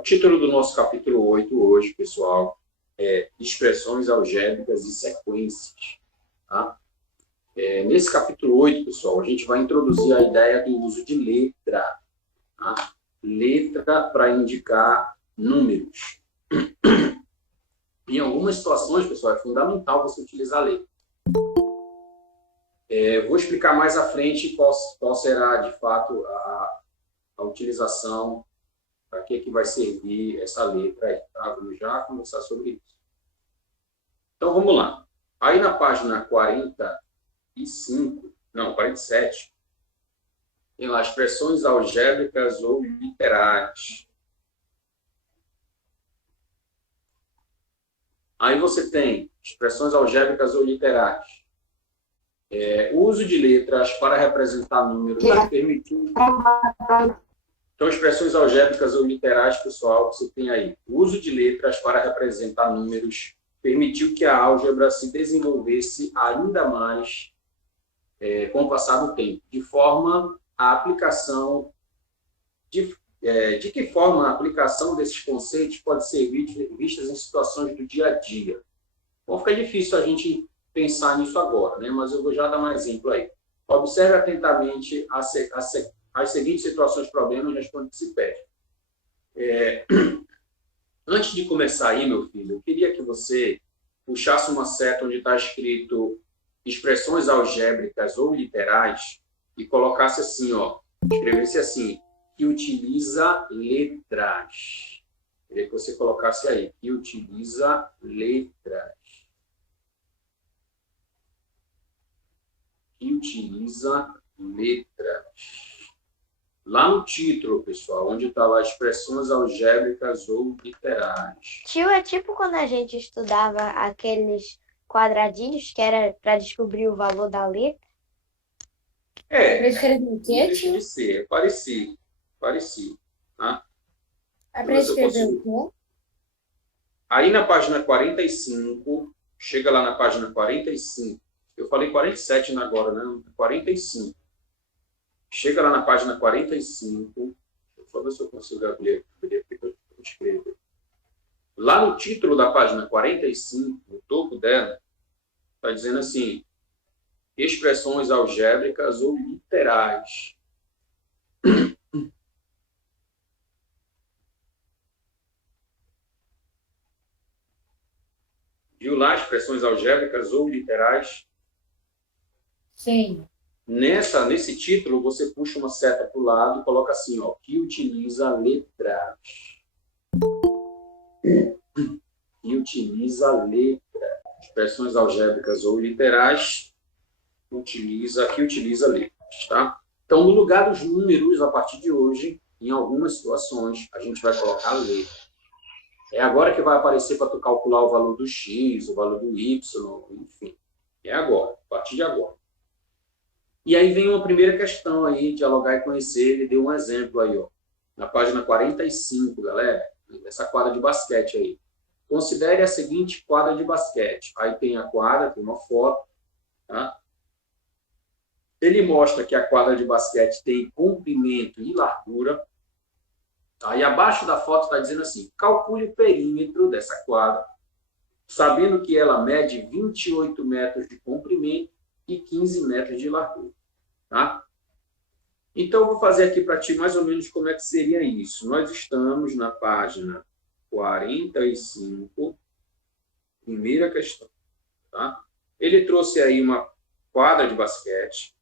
o título do nosso capítulo 8 hoje, pessoal, é Expressões Algébricas e Sequências. Tá? Nesse capítulo 8, pessoal, a gente vai introduzir a ideia do uso de letra. Tá? Letra para indicar números. Em algumas situações, pessoal, é fundamental você utilizar a letra. Vou explicar mais à frente qual será, de fato, a utilização, para que vai servir essa letra aí. Tá? Vamos já conversar sobre isso. Então, vamos lá. Aí na página 47, tem lá expressões algébricas ou literais. Aí você tem expressões algébricas ou literais. O uso de letras para representar números permitindo... Então, expressões algébricas ou literais, pessoal, você tem aí. O uso de letras para representar números permitiu que a álgebra se desenvolvesse ainda mais com o passar do tempo. De forma a aplicação... De que forma a aplicação desses conceitos pode ser vista em situações do dia a dia? Bom, fica difícil a gente pensar nisso agora, né? Mas eu vou já dar um exemplo aí. Observe atentamente as seguintes situações de problema e responda o que se pede. Antes de começar aí, meu filho, eu queria que você puxasse uma seta onde está escrito expressões algébricas ou literais e colocasse assim, ó, escrevesse assim, que utiliza letras. Eu queria que você colocasse aí, que utiliza letras. Que utiliza letras. Lá no título, pessoal, onde está lá expressões algébricas ou literais. Tio, é tipo quando a gente estudava aqueles quadradinhos que era para descobrir o valor da letra? Para escrever o quê, Deixa tio? de ser, é parecido. Tá? É para escrever o quê? Aí na página 45, chega lá na página 45, eu falei 47 agora, né? 45. Chega lá na página 45, deixa eu só ver se eu consigo abrir aqui, eu escrevo. Lá no título da página 45, no topo dela, está dizendo assim, expressões algébricas ou literais. Viu lá expressões algébricas ou literais? Sim. Nesse título, você puxa uma seta para o lado e coloca assim, ó, que utiliza letras. Que utiliza letras. Expressões algébricas ou literais, que utiliza letras, tá? Então, no lugar dos números, a partir de hoje, em algumas situações, a gente vai colocar letra. É agora que vai aparecer para tu calcular o valor do X, o valor do Y, enfim. É agora, a partir de agora. E aí vem uma primeira questão aí, dialogar e conhecer, ele deu um exemplo aí, ó. Na página 45, galera, essa quadra de basquete aí. Considere a seguinte quadra de basquete. Aí tem a quadra, tem uma foto, tá? Ele mostra que a quadra de basquete tem comprimento e largura. Aí abaixo da foto está dizendo assim, calcule o perímetro dessa quadra, sabendo que ela mede 28 metros de comprimento e 15 metros de largura. Tá? Então, eu vou fazer aqui para ti mais ou menos como é que seria isso. Nós estamos na página 45, primeira questão. Tá? Ele trouxe aí uma quadra de basquete.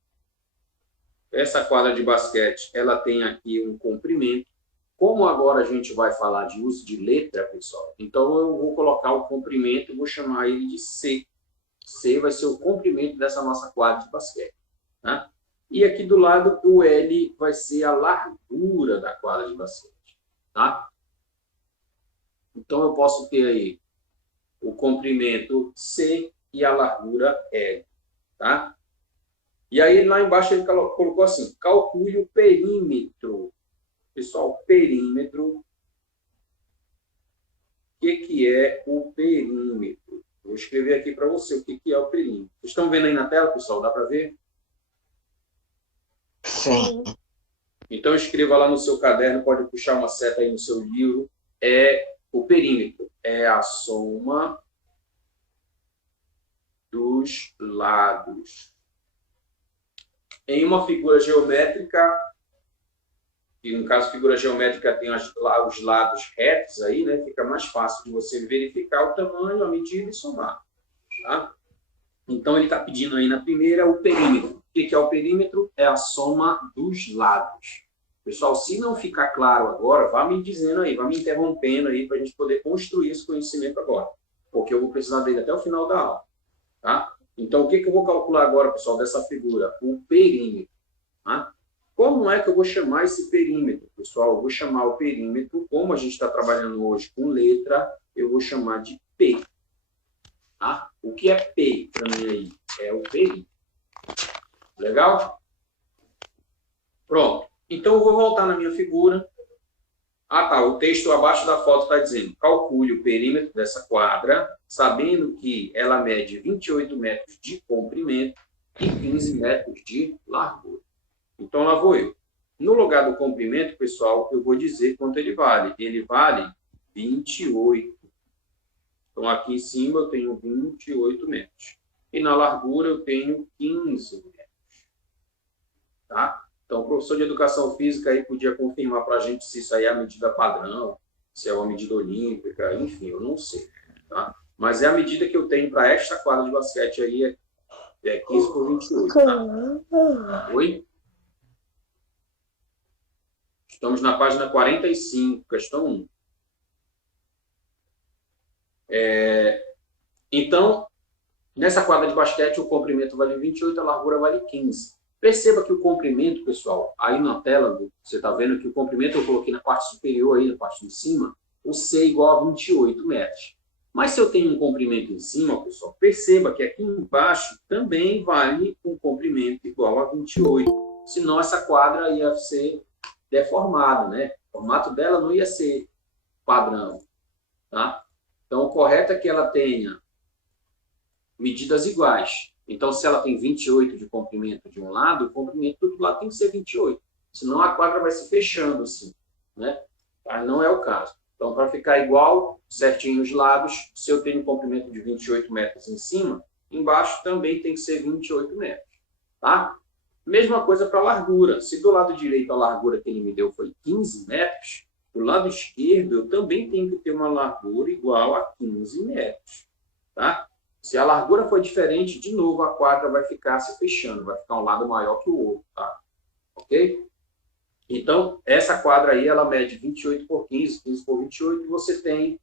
Essa quadra de basquete, ela tem aqui um comprimento. Como agora a gente vai falar de uso de letra, pessoal, então eu vou colocar o comprimento e vou chamar ele de C. C vai ser o comprimento dessa nossa quadra de basquete. Tá? E aqui do lado, o L vai ser a largura da quadra de basquete. Tá? Então, eu posso ter aí o comprimento C e a largura L. Tá? E aí, lá embaixo, ele colocou assim, calcule o perímetro. Pessoal, perímetro. O que é o perímetro? Vou escrever aqui para você o que é o perímetro. Vocês estão vendo aí na tela, pessoal? Dá para ver? Sim. Então, escreva lá no seu caderno, pode puxar uma seta aí no seu livro. é o perímetro, é a soma dos lados. Em uma figura geométrica, que no caso figura geométrica tem os lados retos aí, né? Fica mais fácil de você verificar o tamanho, a medida e somar. Tá? Então ele está pedindo aí na primeira o perímetro. O que é o perímetro? É a soma dos lados. Pessoal, se não ficar claro agora, vá me dizendo aí, vá me interrompendo aí para a gente poder construir esse conhecimento agora. Porque eu vou precisar dele até o final da aula. Tá? Então, o que eu vou calcular agora, pessoal, dessa figura? O perímetro. Tá? Como é que eu vou chamar esse perímetro, pessoal? Eu vou chamar o perímetro, como a gente está trabalhando hoje com letra, eu vou chamar de P. Tá? O que é P para mim aí? É o perímetro. Legal? Pronto. Então, eu vou voltar na minha figura. Ah, tá. O texto abaixo da foto está dizendo: calcule o perímetro dessa quadra, sabendo que ela mede 28 metros de comprimento e 15 metros de largura. Então, lá vou eu. No lugar do comprimento, pessoal, eu vou dizer quanto ele vale. Ele vale 28. Então, aqui em cima eu tenho 28 metros. E na largura eu tenho 15 metros. Tá? Então, o professor de educação física aí podia confirmar para a gente se isso aí é a medida padrão, se é uma medida olímpica, enfim, eu não sei. Tá? Mas é a medida que eu tenho para esta quadra de basquete aí, é 15 por 28. Tá? Oi? Estamos na página 45, questão 1. Então, nessa quadra de basquete, o comprimento vale 28, a largura vale 15. Perceba que o comprimento, pessoal, aí na tela, você está vendo que o comprimento eu coloquei na parte superior, aí na parte de cima, o C é igual a 28 metros. Mas se eu tenho um comprimento em cima, pessoal, perceba que aqui embaixo também vale um comprimento igual a 28. Senão essa quadra ia ser deformada, né? O formato dela não ia ser padrão. Tá? Então, o correto é que ela tenha medidas iguais. Então, se ela tem 28 de comprimento de um lado, o comprimento do outro lado tem que ser 28. Senão a quadra vai se fechando assim, né? Mas não é o caso. Então, para ficar igual, certinho os lados, se eu tenho um comprimento de 28 metros em cima, embaixo também tem que ser 28 metros. Tá? Mesma coisa para a largura. Se do lado direito a largura que ele me deu foi 15 metros, do lado esquerdo eu também tenho que ter uma largura igual a 15 metros. Tá? Se a largura for diferente, de novo a quadra vai ficar se fechando, vai ficar um lado maior que o outro, tá? Ok? Então, essa quadra aí, ela mede 28 por 15, 15 por 28, e você tem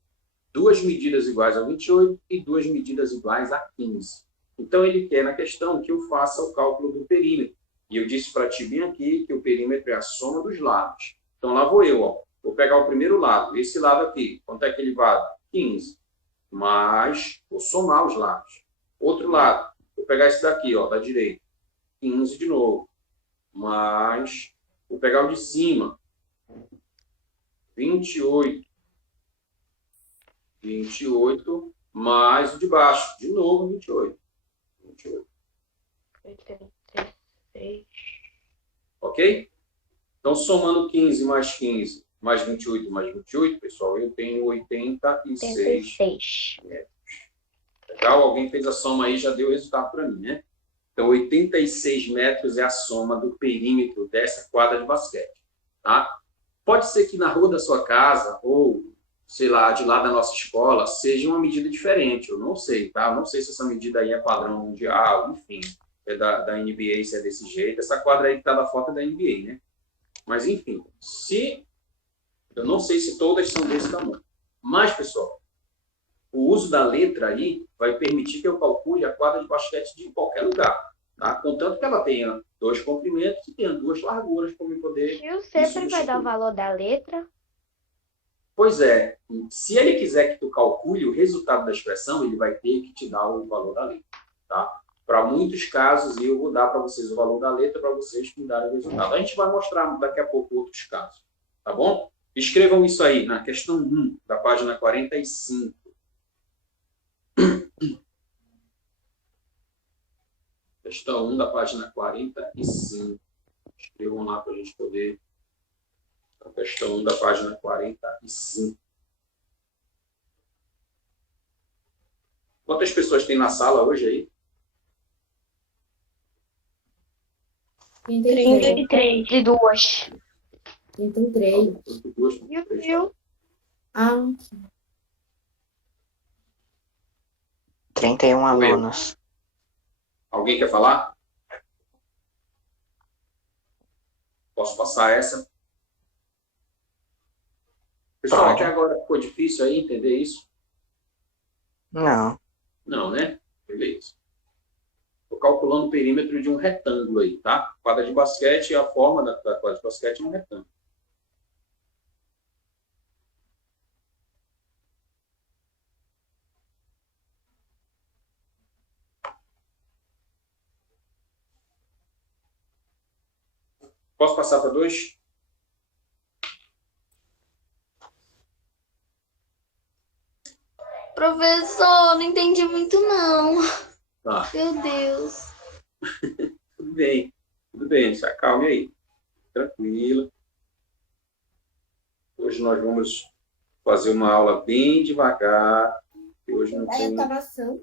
duas medidas iguais a 28 e duas medidas iguais a 15. Então, ele quer na questão que eu faça o cálculo do perímetro. E eu disse para ti bem aqui que o perímetro é a soma dos lados. Então, lá vou eu, ó. Vou pegar o primeiro lado, esse lado aqui. Quanto é que ele vale? 15. Mas vou somar os lados. Outro lado, vou pegar esse daqui, ó, da direita. 15 de novo. Mas vou pegar o de cima. 28. 28 mais o de baixo. De novo, 28. 28. 86. Ok? Então, somando 15 mais 15 mais 28 mais 28, pessoal, eu tenho 86 metros. Legal? Alguém fez a soma aí, já deu o resultado para mim, né? Então, 86 metros é a soma do perímetro dessa quadra de basquete. Tá? Pode ser que na rua da sua casa, ou, sei lá, de lá da nossa escola, seja uma medida diferente. Eu não sei, tá? Eu não sei se essa medida aí é padrão mundial, enfim, é da NBA, se é desse jeito. Essa quadra aí que está na foto é da NBA, né? Mas, enfim, eu não sei se todas são desse tamanho. Mas, pessoal, o uso da letra aí vai permitir que eu calcule a quadra de basquete de qualquer lugar. Tá? Contanto que ela tenha dois comprimentos e tenha duas larguras para eu poder... E o sempre vai dar o valor da letra? Pois é. Se ele quiser que tu calcule o resultado da expressão, ele vai ter que te dar o valor da letra. Tá? Para muitos casos, eu vou dar para vocês o valor da letra para vocês me darem o resultado. A gente vai mostrar daqui a pouco outros casos. Tá bom? Escrevam isso aí na questão 1 da página 45. Questão 1 da página 45. Escrevam lá para a gente poder... A questão 1 da página 45. Quantas pessoas tem na sala hoje aí? 33. 32. 33. 32, 33. Ah, 31 alunos. Alguém quer falar? Posso passar essa? Pessoal, Pode. até agora ficou difícil aí entender isso? Não. Não, né? Beleza. Estou calculando o perímetro de um retângulo aí, tá? Quadra de basquete, a forma da quadra de basquete é um retângulo. Posso passar para 2? Professor, não entendi muito, não. Tá, Meu Deus. tudo bem. Tudo bem, se acalme aí. Tranquilo. Hoje nós vamos fazer uma aula bem devagar. E hoje não aí tem... automação.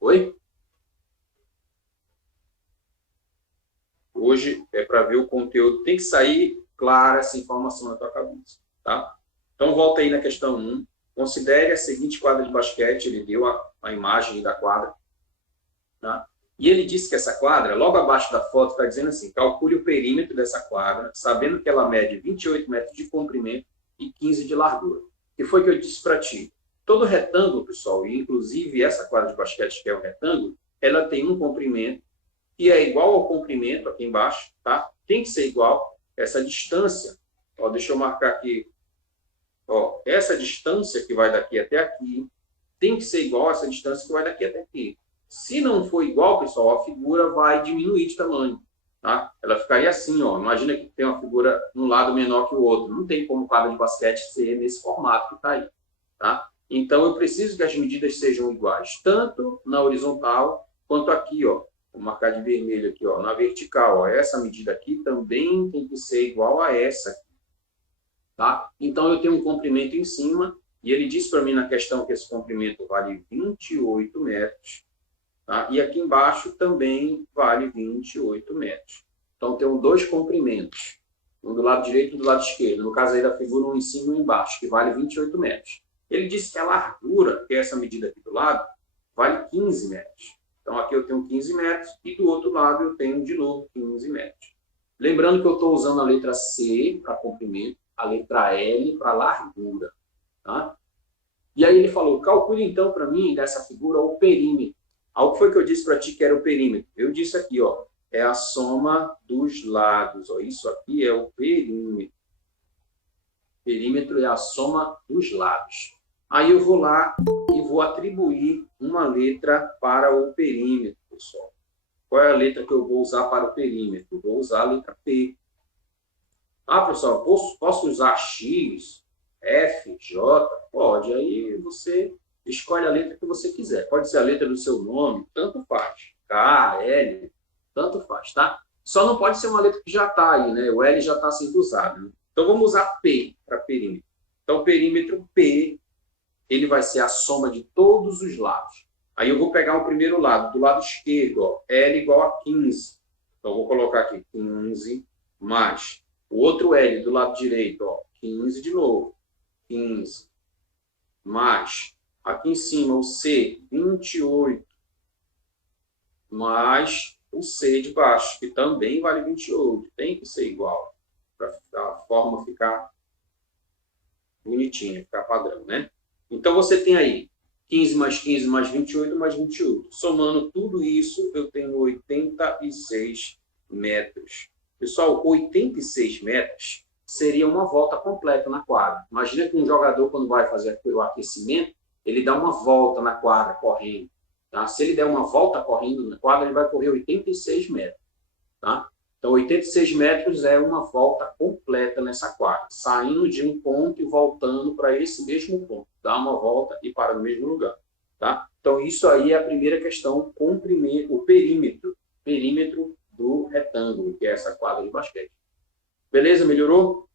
Oi? Hoje é para ver o conteúdo. Tem que sair clara essa informação na tua cabeça, tá? Então, volta aí na questão 1. Considere a seguinte quadra de basquete. Ele deu a imagem da quadra, tá? E ele disse que essa quadra, logo abaixo da foto, está dizendo assim: calcule o perímetro dessa quadra, sabendo que ela mede 28 metros de comprimento e 15 de largura. O que foi que eu disse para ti? Todo retângulo, pessoal, e inclusive essa quadra de basquete, que é um retângulo, ela tem um comprimento que é igual ao comprimento aqui embaixo, tá? Tem que ser igual. Essa distância, ó, deixa eu marcar aqui, ó, essa distância que vai daqui até aqui, tem que ser igual a essa distância que vai daqui até aqui. Se não for igual, pessoal, a figura vai diminuir de tamanho, tá? Ela ficaria assim, ó. Imagina que tem uma figura um lado menor que o outro. Não tem como quadra de basquete ser nesse formato que está aí, tá? Então, eu preciso que as medidas sejam iguais, tanto na horizontal quanto aqui, ó. Vou marcar de vermelho aqui, ó, na vertical, ó. Essa medida aqui também tem que ser igual a essa aqui, tá? Então, eu tenho um comprimento em cima, e ele disse para mim na questão que esse comprimento vale 28 metros, tá? E aqui embaixo também vale 28 metros. Então, tenho dois comprimentos, um do lado direito e um do lado esquerdo. No caso aí da figura, um em cima e um embaixo, que vale 28 metros. Ele disse que a largura, que é essa medida aqui do lado, vale 15 metros. Então, aqui eu tenho 15 metros e do outro lado eu tenho, de novo, 15 metros. Lembrando que eu estou usando a letra C para comprimento, a letra L para largura, tá? E aí ele falou, calcule então para mim, dessa figura, o perímetro. Algo foi que eu disse para ti que era o perímetro. Eu disse aqui, ó, é a soma dos lados. Ó, isso aqui é o perímetro. Perímetro é a soma dos lados. Aí eu vou lá e vou atribuir uma letra para o perímetro, pessoal. Qual é a letra que eu vou usar para o perímetro? Vou usar a letra P. Ah, pessoal, posso usar X, F, J? Pode. Aí você escolhe a letra que você quiser. Pode ser a letra do seu nome, tanto faz. K, L, tanto faz, tá? Só não pode ser uma letra que já está aí, né? O L já está sendo usado, né? Então, vamos usar P para perímetro. Então, o perímetro P, ele vai ser a soma de todos os lados. Aí eu vou pegar o primeiro lado, do lado esquerdo, ó, L igual a 15. Então, eu vou colocar aqui 15 mais o outro L do lado direito, ó, 15 de novo. 15 mais, aqui em cima, o C, 28, mais o C de baixo, que também vale 28. Tem que ser igual, para a forma ficar bonitinha, ficar padrão, né? Então, você tem aí 15 mais 28 mais 28. Somando tudo isso, eu tenho 86 metros. Pessoal, 86 metros seria uma volta completa na quadra. Imagina que um jogador, quando vai fazer o aquecimento, ele dá uma volta na quadra correndo. Tá? Se ele der uma volta correndo na quadra, ele vai correr 86 metros. Tá? Então, 86 metros é uma volta completa nessa quadra, saindo de um ponto e voltando para esse mesmo ponto. Dá uma volta e para no mesmo lugar. Tá? Então, isso aí é a primeira questão, o perímetro do retângulo, que é essa quadra de basquete. Beleza? Melhorou?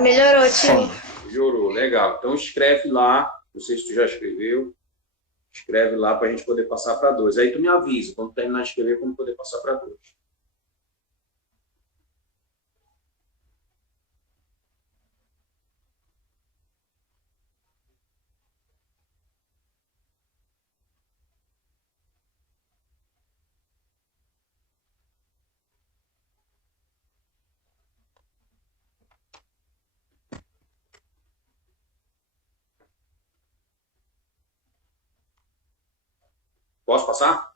Melhorou, tio. Sim. Melhorou, legal. Então escreve lá, não sei se tu já escreveu, escreve lá para a gente poder passar para 2. Aí tu me avisa, quando terminar de escrever, como poder passar para 2. Posso passar?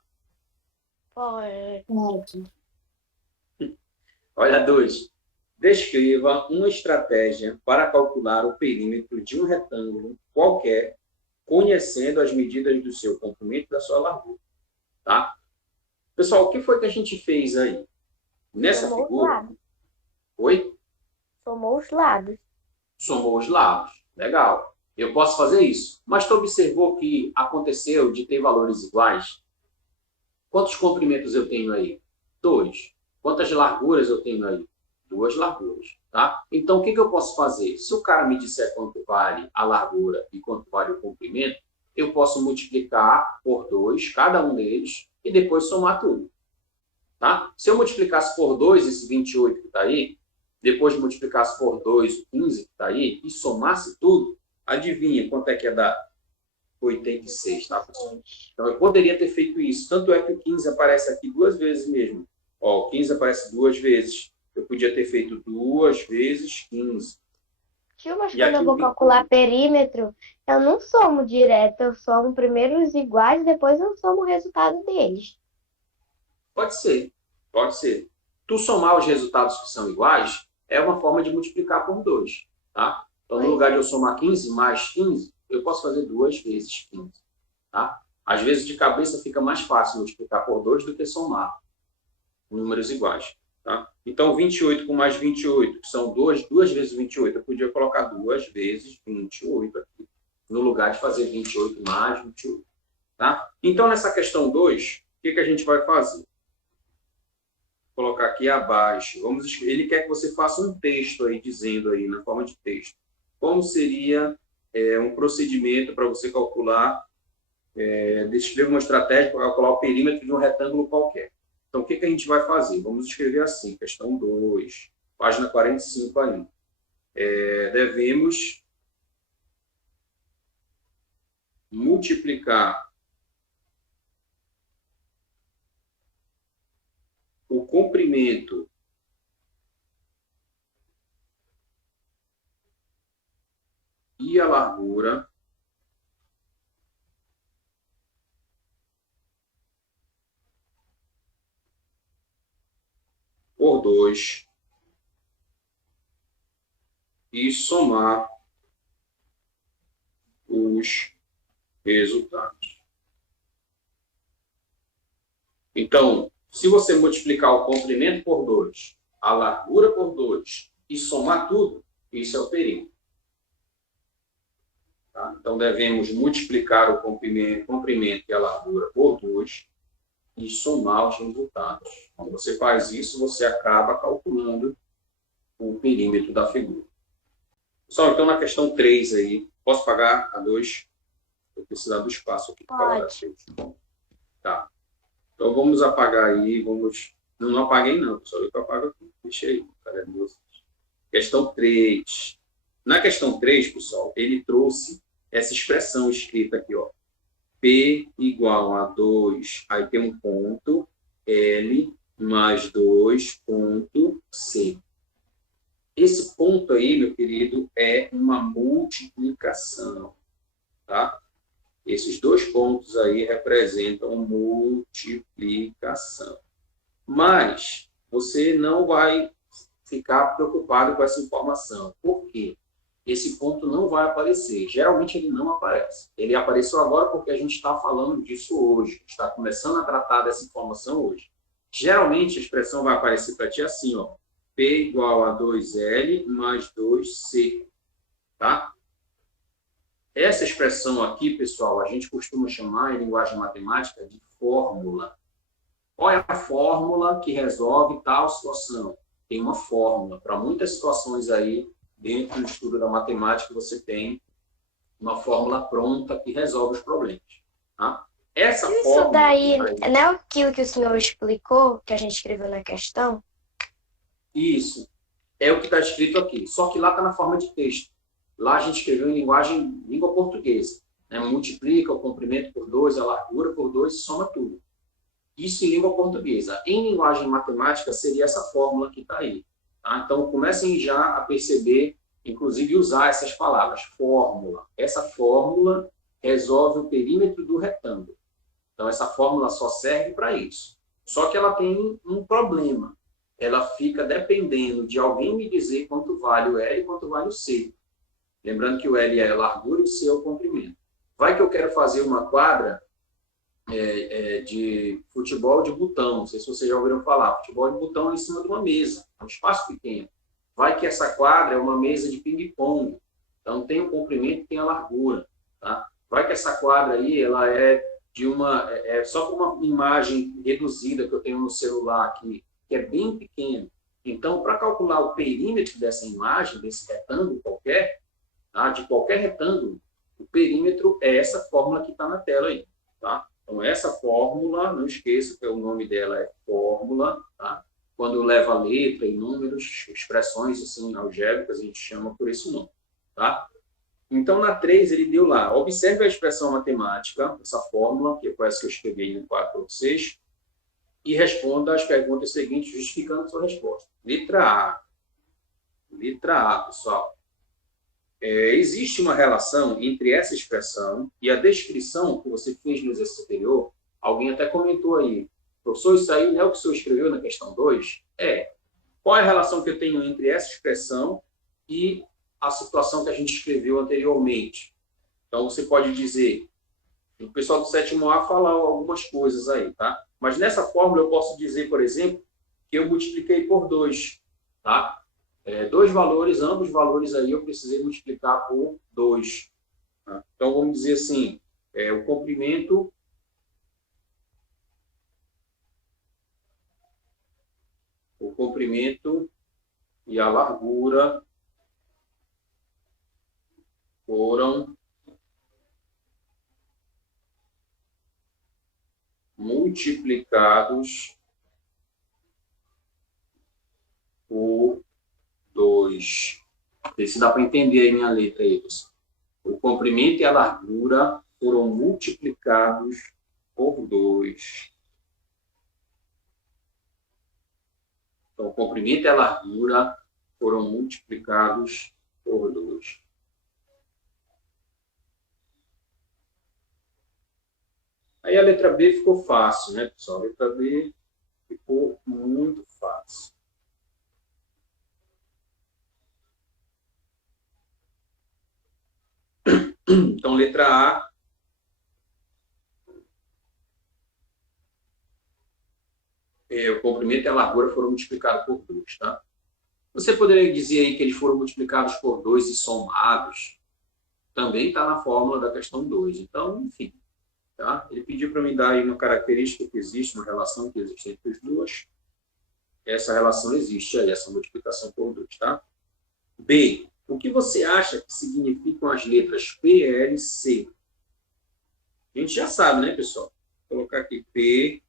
Pode. Pode. Olha, 2. Descreva uma estratégia para calcular o perímetro de um retângulo qualquer, conhecendo as medidas do seu comprimento e da sua largura. Tá? Pessoal, o que foi que a gente fez aí? Nessa Somou os figura... lados. Oi? Somou os lados. Somou os lados. Legal. Eu posso fazer isso. Mas tu observou que aconteceu de ter valores iguais? Quantos comprimentos eu tenho aí? 2. Quantas larguras eu tenho aí? 2 larguras. Tá? Então, o que eu posso fazer? Se o cara me disser quanto vale a largura e quanto vale o comprimento, eu posso multiplicar por 2, cada um deles, e depois somar tudo. Tá? Se eu multiplicasse por 2 esse 28 que está aí, depois multiplicasse por 2 o 15 que está aí, e somasse tudo, adivinha quanto é que ia dar? 86, tá, pessoal? Então, eu poderia ter feito isso. Tanto é que o 15 aparece aqui 2 vezes mesmo. Ó, o 15 aparece 2 vezes. Eu podia ter feito 2 vezes 15. Tio, mas E quando eu aqui vou o calcular perímetro, eu não somo direto, eu somo primeiro os iguais, depois eu somo o resultado deles. Pode ser, pode ser. Tu somar os resultados que são iguais é uma forma de multiplicar por 2, tá? Então, no lugar de eu somar 15 mais 15, eu posso fazer 2 vezes 15, tá? Às vezes, de cabeça, fica mais fácil multiplicar por 2 do que somar números iguais, tá? Então, 28 com mais 28, que são 2 vezes 28, eu podia colocar 2 vezes 28 aqui, no lugar de fazer 28 mais 28, tá? Então, nessa questão 2, o que a gente vai fazer? Vou colocar aqui abaixo. Ele quer que você faça um texto aí, dizendo aí, na forma de texto, como seria um procedimento para você calcular, descrever uma estratégia para calcular o perímetro de um retângulo qualquer. Então, o que a gente vai fazer? Vamos escrever assim, questão 2, página 45 ainda. Devemos multiplicar o comprimento e a largura por 2 e somar os resultados. Então, se você multiplicar o comprimento por 2, a largura por 2 e somar tudo, isso é o perímetro. Tá? Então, devemos multiplicar o comprimento e a largura por 2 e somar os resultados. Quando você faz isso, você acaba calculando o perímetro da figura. Pessoal, então na questão 3 aí, posso pagar a 2? Vou precisar do espaço aqui para falar da 3. Tá. Então vamos apagar aí, vamos... Não apaguei não, pessoal, eu apago aqui. Deixa aí, cadê vocês? Questão 3. Na questão 3, pessoal, ele trouxe essa expressão escrita aqui, ó. P igual a 2, aí tem um ponto, L mais 2 ponto C. Esse ponto aí, meu querido, é uma multiplicação, tá? Esses 2 pontos aí representam multiplicação. Mas você não vai ficar preocupado com essa informação. Por quê? Esse ponto não vai aparecer. Geralmente ele não aparece. Ele apareceu agora porque a gente está falando disso hoje. Está começando a tratar dessa informação hoje. Geralmente a expressão vai aparecer para ti assim, ó. P igual a 2L mais 2C. Tá? Essa expressão aqui, pessoal, a gente costuma chamar em linguagem matemática de fórmula. Qual é a fórmula que resolve tal situação? Tem uma fórmula. Para muitas situações aí dentro do estudo da matemática, você tem uma fórmula pronta que resolve os problemas. Tá? Essa Isso fórmula... daí não é aquilo que o senhor explicou, que a gente escreveu na questão? Isso. É o que está escrito aqui. Só que lá está na forma de texto. Lá a gente escreveu em língua portuguesa. Né? Multiplica o comprimento por 2, a largura por 2 e soma tudo. Isso em língua portuguesa. Em linguagem matemática, seria essa fórmula que está aí. Tá? Então, comecem já a perceber, inclusive usar essas palavras. Fórmula. Essa fórmula resolve o perímetro do retângulo. Então, essa fórmula só serve para isso. Só que ela tem um problema. Ela fica dependendo de alguém me dizer quanto vale o L e quanto vale o C. Lembrando que o L é a largura e o C é o comprimento. Vai que eu quero fazer uma quadra de futebol de botão. Não sei se vocês já ouviram falar. Futebol de botão é em cima de uma mesa, um espaço pequeno. Vai que essa quadra é uma mesa de ping-pong. Então, tem o comprimento e tem a largura. Tá? Vai que essa quadra aí, ela é de só com uma imagem reduzida que eu tenho no celular aqui, que é bem pequeno. Então, para calcular o perímetro dessa imagem, desse retângulo qualquer, tá? De qualquer retângulo, o perímetro é essa fórmula que está na tela aí. Tá? Então, essa fórmula, não esqueça que o nome dela é fórmula. Tá? Quando leva letra e números, expressões assim, algébricas, a gente chama por esse nome. Tá? Então, na 3, ele deu lá. Observe a expressão matemática, essa fórmula, que foi essa que eu escrevi no quadro para vocês, e responda as perguntas seguintes, justificando a sua resposta. Letra A. Letra A, pessoal. Existe uma relação entre essa expressão e a descrição que você fez no exercício anterior? Alguém até comentou aí. Professor, isso aí não é o que o senhor escreveu na questão 2? Qual é a relação que eu tenho entre essa expressão e a situação que a gente escreveu anteriormente? Então, você pode dizer... O pessoal do 7º A fala algumas coisas aí, tá? Mas nessa fórmula eu posso dizer, por exemplo, que eu multipliquei por 2, tá? Dois valores, ambos valores aí eu precisei multiplicar por 2. Tá? Então, vamos dizer assim, o comprimento e a largura foram multiplicados por 2. Vê se dá para entender aí minha letra aí, pessoal. O comprimento e a largura foram multiplicados por 2. Então, o comprimento e a largura foram multiplicados por 2. Aí a letra B ficou fácil, né, pessoal? A letra B ficou muito fácil. Então, letra A. O comprimento e a largura foram multiplicados por 2, tá? Você poderia dizer aí que eles foram multiplicados por 2 e somados? Também está na fórmula da questão 2. Então, enfim. Tá? Ele pediu para me dar aí uma característica que existe, uma relação que existe entre as duas. Essa relação existe aí, essa multiplicação por 2, tá? B. O que você acha que significam as letras P, L e C? A gente já sabe, né, pessoal? Vou colocar aqui P,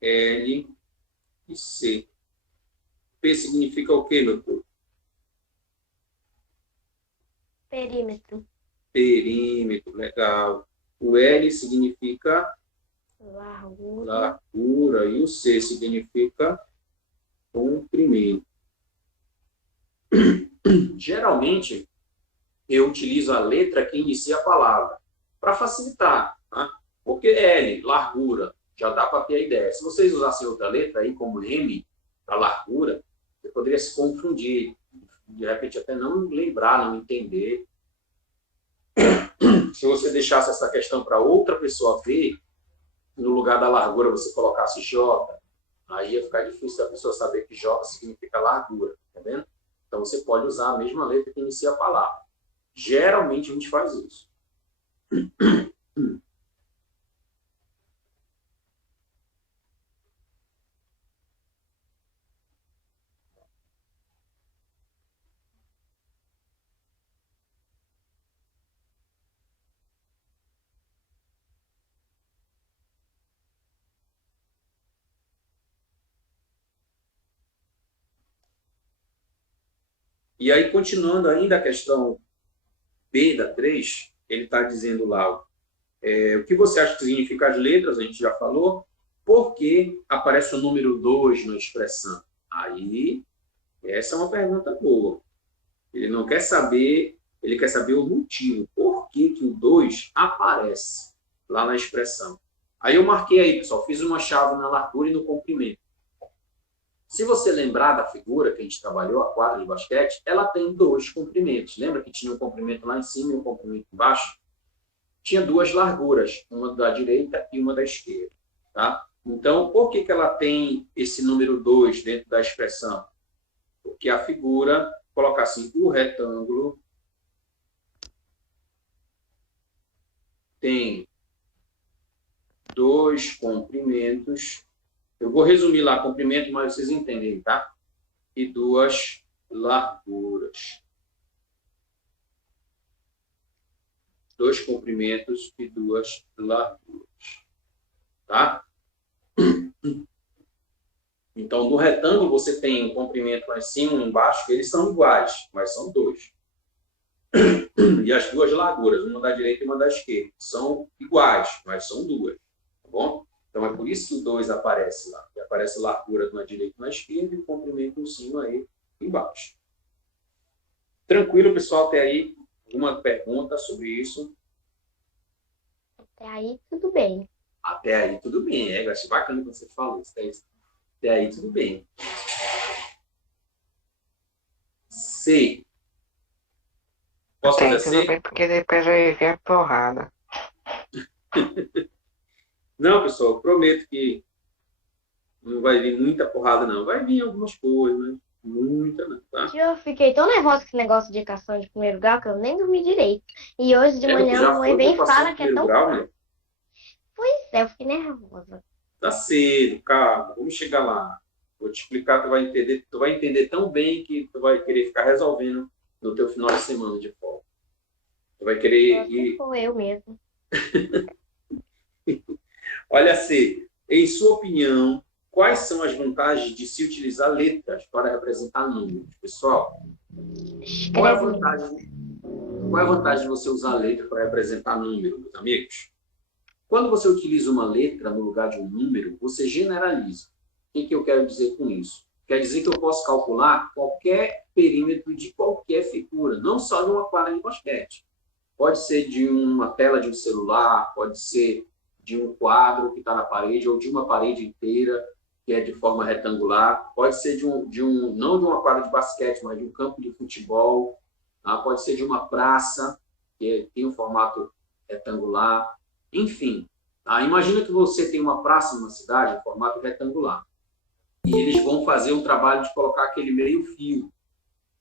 L e C. P significa o quê, meu povo? Perímetro. Perímetro, legal. O L significa largura e o C significa comprimento. Geralmente, eu utilizo a letra que inicia a palavra para facilitar, tá? Porque L, largura, já dá para ter a ideia. Se vocês usassem outra letra aí, como M, para largura, você poderia se confundir, de repente até não lembrar, não entender. Se você deixasse essa questão para outra pessoa ver, no lugar da largura você colocasse J, aí ia ficar difícil da pessoa saber que J significa largura, tá vendo? Então você pode usar a mesma letra que inicia a palavra. Geralmente a gente faz isso. E aí, continuando ainda a questão B da 3, ele está dizendo lá, o que você acha que significa as letras, a gente já falou, por que aparece o número 2 na expressão? Aí, essa é uma pergunta boa. Ele não quer saber, ele quer saber o motivo, por que que o 2 aparece lá na expressão. Aí eu marquei aí, pessoal, fiz uma chave na largura e no comprimento. Se você lembrar da figura que a gente trabalhou, a quadra de basquete, ela tem 2 comprimentos. Lembra que tinha um comprimento lá em cima e um comprimento embaixo? Tinha 2 larguras, uma da direita e uma da esquerda. Tá? Então, por que que ela tem esse número 2 dentro da expressão? Porque a figura, coloca assim, o retângulo tem 2 comprimentos. Eu vou resumir lá, comprimento, mas vocês entendem, tá? E 2 larguras. 2 comprimentos e 2 larguras. Tá? Então, no retângulo, você tem um comprimento lá em cima e um embaixo, eles são iguais, mas são 2. E as 2 larguras, uma da direita e uma da esquerda, são iguais, mas são 2. Tá bom? Então, é por isso que o 2 aparece lá. Aparece a largura na direita e na esquerda e o comprimento em cima e embaixo. Tranquilo, pessoal? Até aí, alguma pergunta sobre isso? Até aí, tudo bem. Até aí, tudo bem. Eu achei bacana quando você falou isso. Até aí, tudo bem. C. Posso Tem fazer tudo C? bem, porque depois vai vir a porrada. Não, pessoal, prometo que não vai vir muita porrada, não. Vai vir algumas coisas, mas muita não, tá? Eu fiquei tão nervosa com esse negócio de educação de primeiro grau que eu nem dormi direito. E hoje de Tu manhã a já mamãe foi vem e pra passar fala no que é primeiro tão grau, fácil. né? Pois é, eu fiquei nervosa. Tá cedo, calma, vamos chegar lá. Vou te explicar, tu vai entender tão bem que tu vai querer ficar resolvendo no teu final de semana de folga. Tu vai querer Só ir... se for eu mesmo. Olha, C, em sua opinião, quais são as vantagens de se utilizar letras para representar números? Pessoal, qual é a Escreve. vantagem de você usar letra para representar número, meus amigos? Quando você utiliza uma letra no lugar de um número, você generaliza. O que eu quero dizer com isso? Quer dizer que eu posso calcular qualquer perímetro de qualquer figura, não só de uma quadra de basquete. Pode ser de uma tela de um celular, pode ser de um quadro que está na parede, ou de uma parede inteira, que é de forma retangular. Pode ser não de uma quadra de basquete, mas de um campo de futebol. Tá? Pode ser de uma praça, que tem um formato retangular. Enfim, tá? Imagina que você tem uma praça numa cidade em formato retangular. E eles vão fazer um trabalho de colocar aquele meio-fio,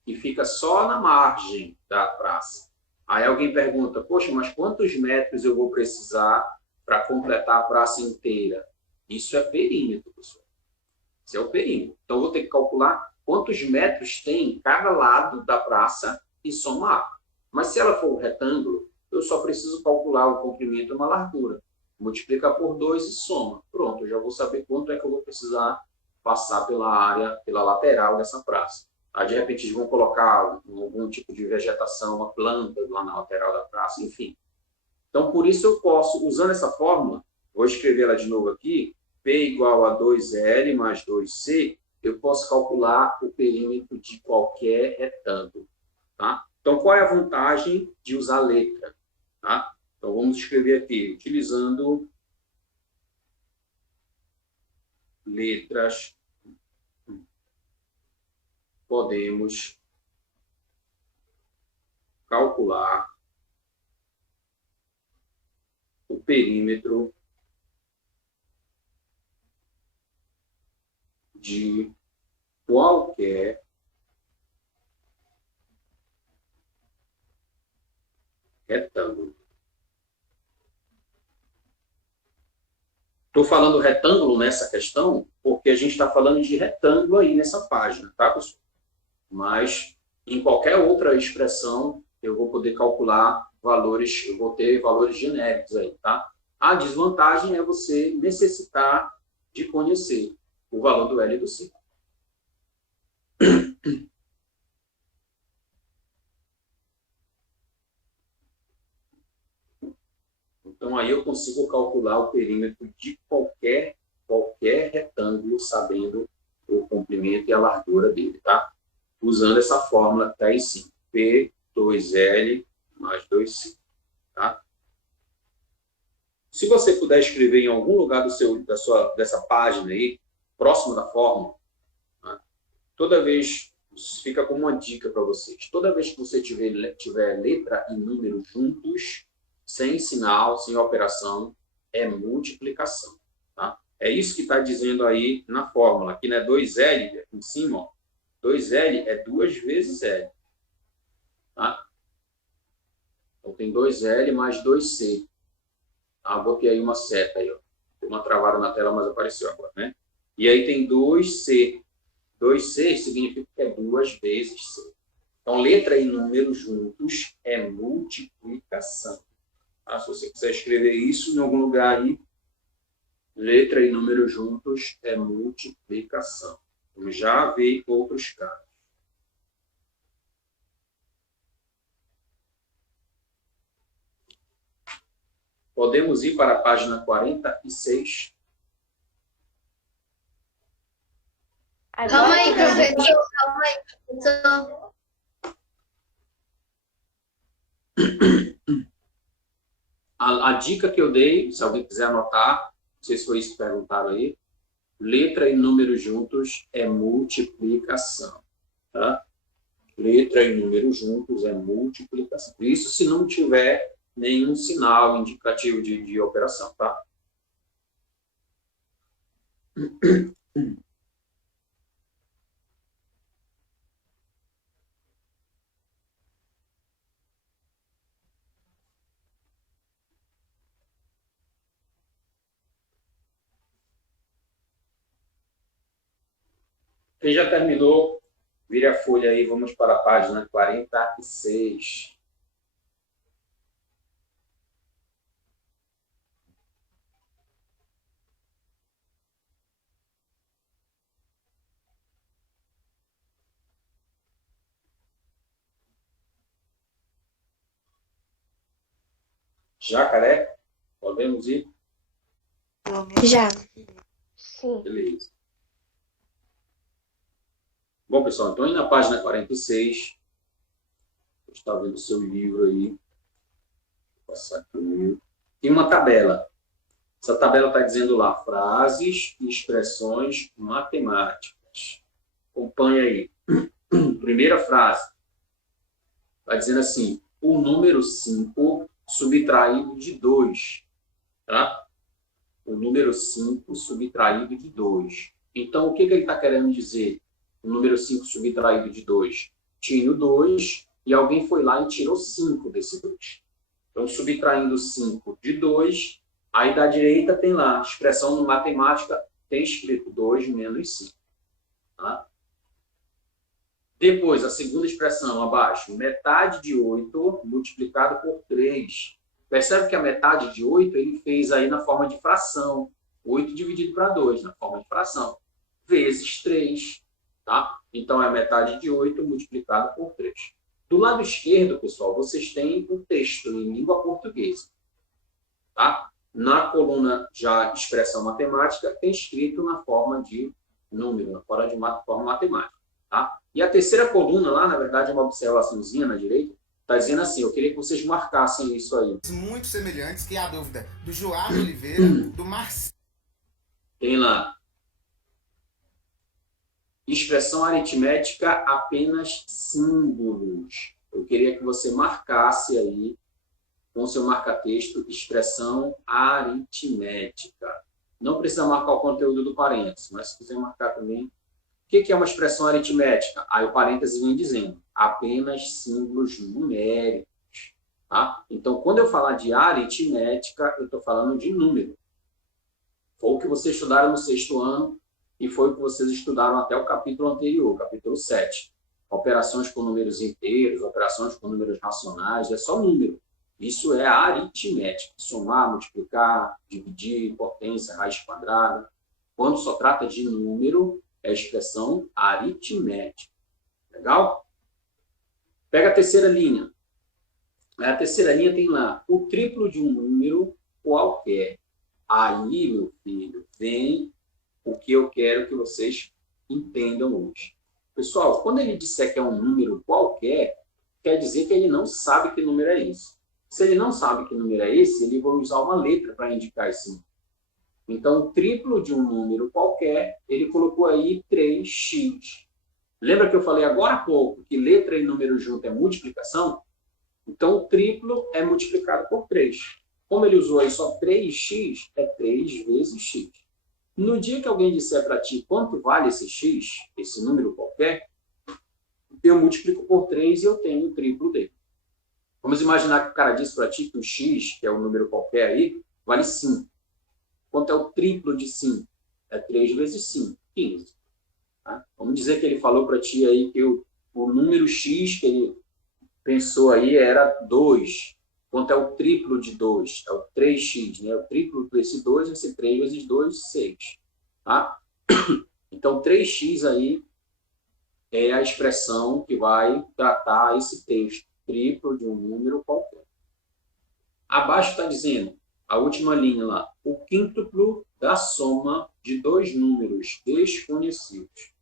que fica só na margem da praça. Aí alguém pergunta, poxa, mas quantos metros eu vou precisar para completar a praça inteira? Isso é perímetro, pessoal. Isso é o perímetro. Então, eu vou ter que calcular quantos metros tem em cada lado da praça e somar. Mas se ela for um retângulo, eu só preciso calcular o comprimento e uma largura. Multiplica por 2 e soma. Pronto, eu já vou saber quanto é que eu vou precisar passar pela área, pela lateral dessa praça. Aí, de repente, eles vão colocar algum tipo de vegetação, uma planta lá na lateral da praça, enfim. Então, por isso eu posso, usando essa fórmula, vou escrever ela de novo aqui, P igual a 2L mais 2C, eu posso calcular o perímetro de qualquer retângulo. Tá? Então, qual é a vantagem de usar letra? Tá? Então, vamos escrever aqui, utilizando letras, podemos calcular o perímetro de qualquer retângulo. Estou falando retângulo nessa questão porque a gente está falando de retângulo aí nessa página, tá, pessoal? Mas em qualquer outra expressão eu vou poder calcular valores, eu vou ter valores genéricos aí, tá? A desvantagem é você necessitar de conhecer o valor do L e do C. Então, aí eu consigo calcular o perímetro de qualquer retângulo, sabendo o comprimento e a largura dele, tá? Usando essa fórmula que está aí sim. P2L mais 2C, tá? Se você puder escrever em algum lugar dessa página aí, próximo da fórmula, tá? Toda vez, fica como uma dica para vocês, toda vez que você tiver letra e número juntos, sem sinal, sem operação, é multiplicação, tá? É isso que está dizendo aí na fórmula. Aqui, né, 2L, aqui em cima, ó, 2L é 2 vezes L, tá? Então, tem 2L mais 2C. Ah, botei aí uma seta aí, ó. Tem uma travada na tela, mas apareceu agora, né? E aí tem 2C. 2C significa que é 2 vezes C. Então, letra e número juntos é multiplicação. Tá? Se você quiser escrever isso em algum lugar aí, letra e número juntos é multiplicação. Eu já vi outros casos. Podemos ir para a página 46. Calma aí, professor. Calma aí, professor. A dica que eu dei, se alguém quiser anotar, não sei se foi isso que perguntaram aí, letra e número juntos é multiplicação. Tá? Letra e número juntos é multiplicação. Isso se não tiver nenhum sinal indicativo de operação, tá? Quem já terminou, vire a folha aí, vamos para a página 46. Jacaré, podemos ir? Já. Sim. Beleza. Bom, pessoal, então aí na página 46, você está vendo o seu livro aí. Vou passar aqui o meu. Tem uma tabela. Essa tabela está dizendo lá, frases e expressões matemáticas. Acompanha aí. Primeira frase. Está dizendo assim, o número 5 subtraído de 2. Tá? O número 5 subtraído de 2. Então, o que ele está querendo dizer? O número 5 subtraído de 2. Tinha o 2 e alguém foi lá e tirou 5 desse 2. Então, subtraindo 5 de 2, aí da direita tem lá, expressão no matemática, tem escrito 2 menos 5. Tá? Depois, a segunda expressão abaixo, metade de 8 multiplicado por 3. Percebe que a metade de 8 ele fez aí na forma de fração. 8 dividido para 2, na forma de fração. Vezes 3. Tá? Então, é metade de 8 multiplicado por 3. Do lado esquerdo, pessoal, vocês têm o texto em língua portuguesa. Tá? Na coluna já expressão matemática, tem escrito na forma de número, na forma de forma matemática. Tá? E a terceira coluna lá, na verdade, é uma observaçãozinha na direita, está dizendo assim, eu queria que vocês marcassem isso aí. Muito semelhantes, que é a dúvida do João Oliveira, do Marcelo. Tem lá. Expressão aritmética, apenas símbolos. Eu queria que você marcasse aí, com seu marca-texto, expressão aritmética. Não precisa marcar o conteúdo do parênteses, mas se quiser marcar também. O que é uma expressão aritmética? Aí o parênteses vem dizendo, apenas símbolos numéricos. Tá? Então, quando eu falar de aritmética, eu estou falando de número. Foi o que vocês estudaram no 6º ano e foi o que vocês estudaram até o capítulo anterior, capítulo 7. Operações com números inteiros, operações com números racionais, é só número. Isso é aritmética. Somar, multiplicar, dividir, potência, raiz quadrada. Quando só trata de número, é a expressão aritmética. Legal? Pega a terceira linha. A terceira linha tem lá o triplo de um número qualquer. Aí, meu filho, vem o que eu quero que vocês entendam hoje. Pessoal, quando ele disser que é um número qualquer, quer dizer que ele não sabe que número é esse. Se ele não sabe que número é esse, ele vai usar uma letra para indicar esse número. Então, o triplo de um número qualquer, ele colocou aí 3x. Lembra que eu falei agora há pouco que letra e número junto é multiplicação? Então, o triplo é multiplicado por 3. Como ele usou aí só 3x, é 3 vezes x. No dia que alguém disser para ti quanto vale esse x, esse número qualquer, eu multiplico por 3 e eu tenho o triplo dele. Vamos imaginar que o cara disse para ti que o x, que é um número qualquer aí, vale 5. Quanto é o triplo de 5? É 3 vezes 5, 15. Tá? Vamos dizer que ele falou para ti aí que o número x que ele pensou aí era 2. Quanto é o triplo de 2? É o 3x, né? O triplo desse 2 vai ser 3 vezes 2, 6. Tá? Então, 3x aí é a expressão que vai tratar esse texto, triplo de um número qualquer. Abaixo está dizendo, a última linha lá, o quíntuplo da soma de dois números desconhecidos.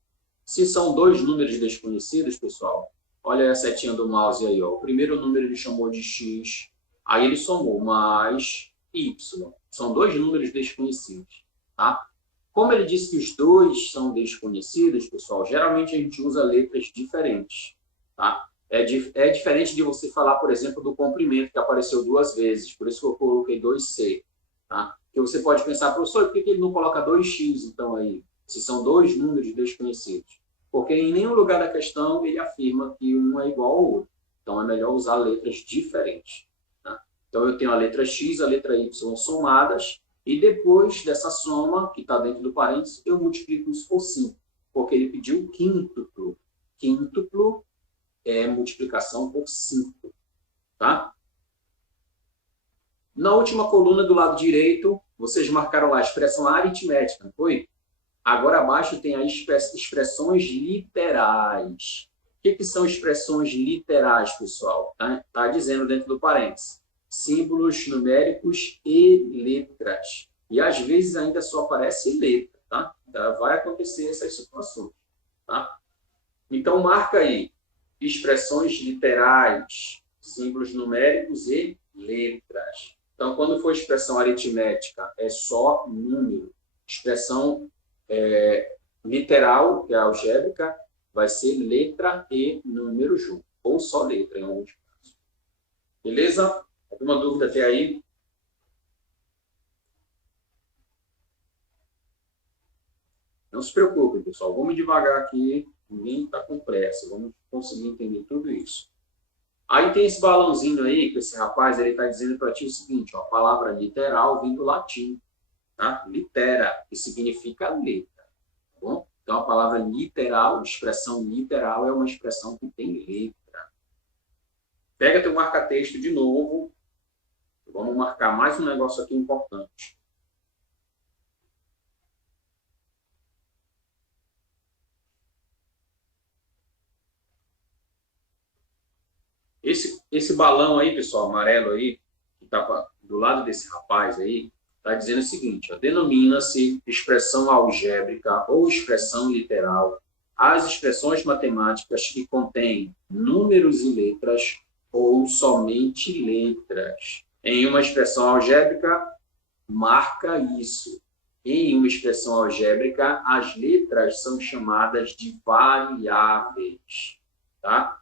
Se são dois números desconhecidos, pessoal, olha a setinha do mouse aí, ó. O primeiro número ele chamou de x, aí ele somou mais y. São dois números desconhecidos, tá? Como ele disse que os dois são desconhecidos, pessoal, geralmente a gente usa letras diferentes, tá? É diferente de você falar, por exemplo, do comprimento, que apareceu 2 vezes, por isso que eu coloquei 2c, tá? Porque você pode pensar, professor, por que ele não coloca 2x, então, aí, se são dois números desconhecidos? Porque em nenhum lugar da questão ele afirma que um é igual ao outro. Então, é melhor usar letras diferentes, tá? Então, eu tenho a letra x, a letra y somadas, e depois dessa soma, que está dentro do parênteses, eu multiplico isso por 5, porque ele pediu quíntuplo. Quíntuplo é multiplicação por 5, tá? Na última coluna do lado direito, vocês marcaram lá a expressão aritmética, não foi? Agora abaixo tem as expressões literais. O que são expressões literais, pessoal? Tá dizendo dentro do parênteses. Símbolos numéricos e letras. E às vezes ainda só aparece letra, tá? Vai acontecer essas situações, tá? Então marca aí. Expressões literais, símbolos numéricos e letras. Então, quando for expressão aritmética, é só número. Expressão literal, que é algébrica, vai ser letra e número junto. Ou só letra, em alguns casos. Beleza? Alguma dúvida até aí? Não se preocupe, pessoal. Vamos devagar aqui. Ninguém está com pressa. Vamos conseguir entender tudo isso. Aí tem esse balãozinho aí, que esse rapaz ele está dizendo para ti o seguinte, ó, a palavra literal vem do latim, tá? Litera, que significa letra, tá bom? Então a palavra literal, expressão literal, é uma expressão que tem letra. Pega teu marca-texto de novo. Vamos marcar mais um negócio aqui importante. Esse balão aí, pessoal, amarelo aí, que está do lado desse rapaz aí, está dizendo o seguinte, denomina-se expressão algébrica ou expressão literal as expressões matemáticas que contêm números e letras ou somente letras. Em uma expressão algébrica, marca isso. Em uma expressão algébrica, as letras são chamadas de variáveis, tá?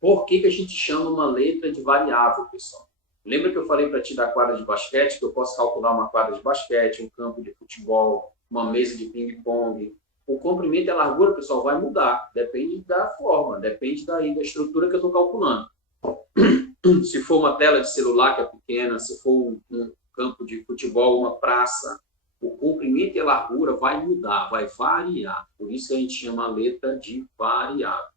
Por que a gente chama uma letra de variável, pessoal? Lembra que eu falei para ti da quadra de basquete, que eu posso calcular uma quadra de basquete, um campo de futebol, uma mesa de ping-pong. O comprimento e a largura, pessoal, vai mudar. Depende da forma, depende da estrutura que eu estou calculando. Se for uma tela de celular que é pequena, se for um campo de futebol, uma praça, o comprimento e a largura vai mudar, vai variar. Por isso que a gente chama a letra de variável.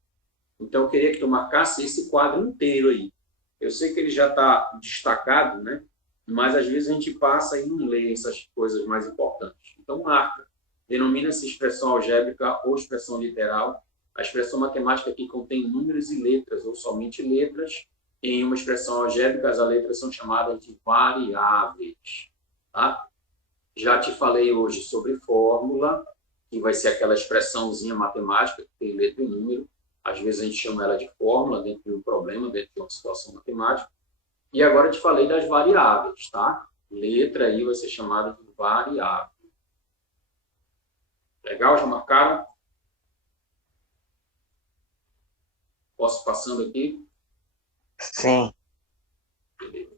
Então, eu queria que tu marcasse esse quadro inteiro aí. Eu sei que ele já está destacado, né? Mas, às vezes, a gente passa e não lê essas coisas mais importantes. Então, marca. Denomina-se expressão algébrica ou expressão literal. A expressão matemática que contém números e letras, ou somente letras. Em uma expressão algébrica, as letras são chamadas de variáveis. Tá? Já te falei hoje sobre fórmula, que vai ser aquela expressãozinha matemática que tem letra e número. Às vezes a gente chama ela de fórmula dentro de um problema, dentro de uma situação matemática. E agora eu te falei das variáveis, tá? Letra aí vai ser chamada de variável. Legal? Já marcaram? Posso ir passando aqui? Sim. Beleza.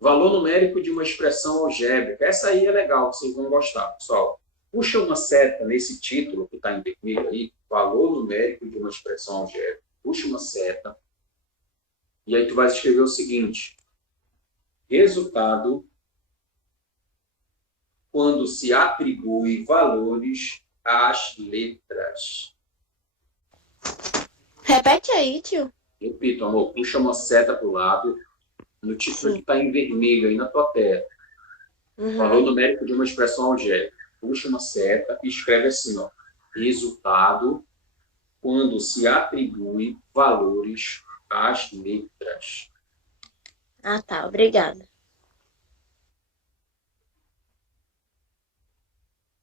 Valor numérico de uma expressão algébrica. Essa aí é legal, vocês vão gostar, pessoal. Puxa uma seta nesse título que está em vermelho aí, valor numérico de uma expressão algébrica. Puxa uma seta. E aí tu vai escrever o seguinte. Resultado quando se atribui valores às letras. Repete aí, tio. Repito, amor, puxa uma seta para o lado, no título que está em vermelho aí na tua tela. Valor numérico de uma expressão algébrica. Puxa uma seta e escreve assim, ó. Resultado quando se atribui valores às letras. Ah, tá. Obrigada.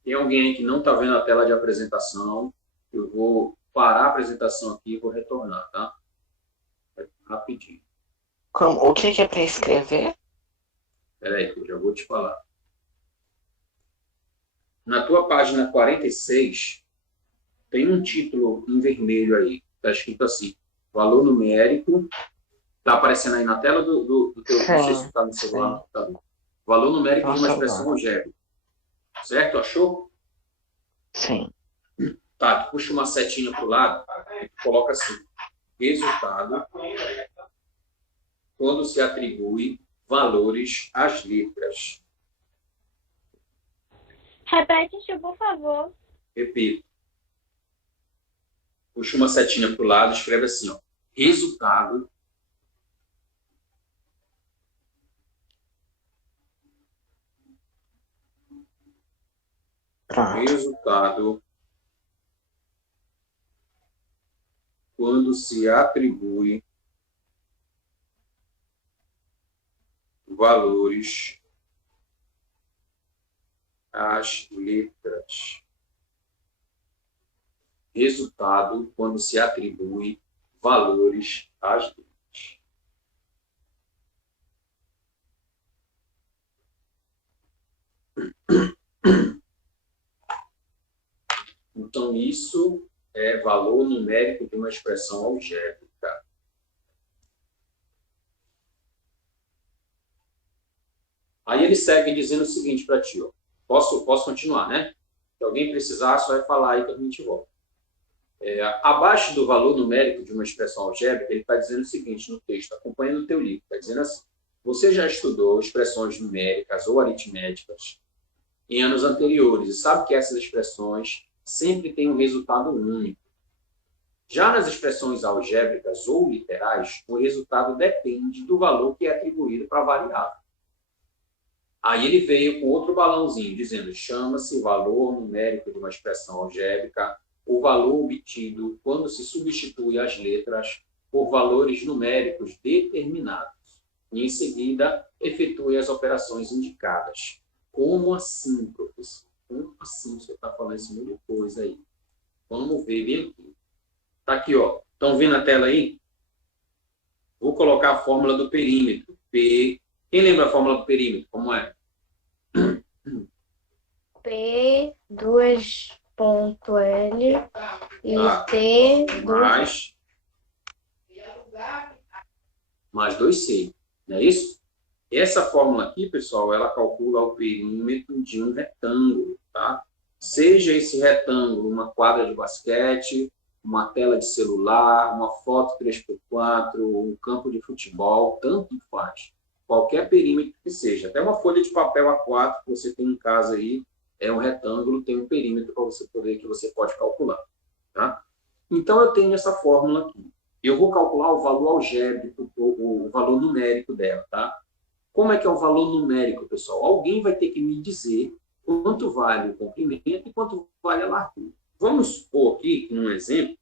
Tem alguém aí que não está vendo a tela de apresentação? Eu vou parar a apresentação aqui e vou retornar, tá? Rapidinho. O que é para escrever? Espera aí, que eu já vou te falar. Na tua página 46, tem um título em vermelho aí. Está escrito assim, valor numérico. Está aparecendo aí na tela do teu... Não sei se está no celular, no computador. Valor numérico de uma expressão algébrica. Certo? Achou? Sim. Tá, tu puxa uma setinha para o lado e tu coloca assim. Resultado quando se atribui valores às letras. Repete, tio, por favor. Repito. Puxa uma setinha para o lado e escreve assim, ó. Resultado Pronto. resultado quando se atribui valores às letras. Resultado quando se atribui valores às letras. Então, isso é valor numérico de uma expressão algébrica. Aí ele segue dizendo o seguinte para ti, ó. Posso continuar, né? Se alguém precisar, só vai falar aí que a gente volta. Abaixo do valor numérico de uma expressão algébrica, ele está dizendo o seguinte no texto, acompanhando o teu livro, está dizendo assim, você já estudou expressões numéricas ou aritméticas em anos anteriores e sabe que essas expressões sempre têm um resultado único. Já nas expressões algébricas ou literais, o resultado depende do valor que é atribuído para a variável. Aí ele veio com outro balãozinho, dizendo, chama-se valor numérico de uma expressão algébrica, o valor obtido quando se substitui as letras por valores numéricos determinados. E, em seguida, efetue as operações indicadas. Como assim, professor? Como assim você está falando esse monte de coisa aí? Vamos ver bem aqui. Está aqui, ó. Estão vendo a tela aí? Vou colocar a fórmula do perímetro. P. Quem lembra a fórmula do perímetro? Como é? P, 2.L e T, mais 2C. Não é isso? Essa fórmula aqui, pessoal, ela calcula o perímetro de um retângulo, tá? Seja esse retângulo uma quadra de basquete, uma tela de celular, uma foto 3x4, um campo de futebol, tanto faz. Qualquer perímetro que seja. Até uma folha de papel A4 que você tem em casa aí, é um retângulo, tem um perímetro para você poder, que você pode calcular. Tá? Então, eu tenho essa fórmula aqui. Eu vou calcular o valor algébrico, o valor numérico dela. Tá? Como é que é o valor numérico, pessoal? Alguém vai ter que me dizer quanto vale o comprimento e quanto vale a largura. Vamos supor aqui, num exemplo,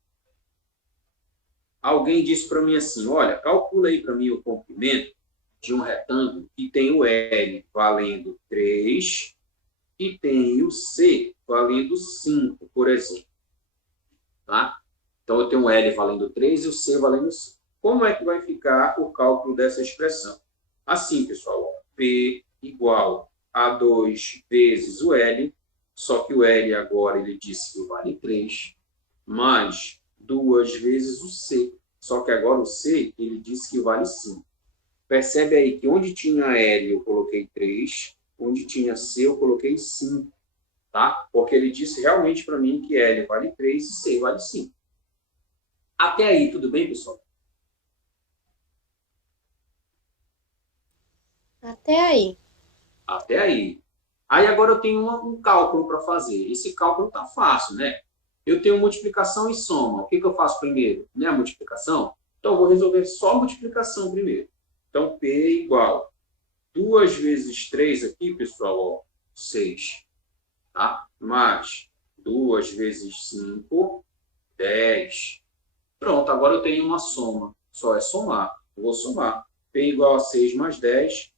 alguém disse para mim assim, olha, calcula aí para mim o comprimento de um retângulo que tem o L valendo 3 e tem o C valendo 5, por exemplo. Tá? Então, eu tenho o L valendo 3 e o C valendo 5. Como é que vai ficar o cálculo dessa expressão? Assim, pessoal, P igual a 2 vezes o L, só que o L agora ele disse que vale 3, mais 2 vezes o C, só que agora o C ele disse que vale 5. Percebe aí que onde tinha L eu coloquei 3, onde tinha C eu coloquei 5, tá? Porque ele disse realmente para mim que L vale 3 e C vale 5. Até aí, tudo bem, pessoal? Até aí. Até aí. Aí agora eu tenho um cálculo para fazer. Esse cálculo tá fácil, né? Eu tenho multiplicação e soma. O que eu faço primeiro? Né, a multiplicação? Então eu vou resolver só a multiplicação primeiro. Então P igual 2 vezes 3 aqui, pessoal, ó, 6. Tá? Mais 2 vezes 5, 10. Pronto, agora eu tenho uma soma. Só é somar. Eu vou somar. P igual a 6 mais 10,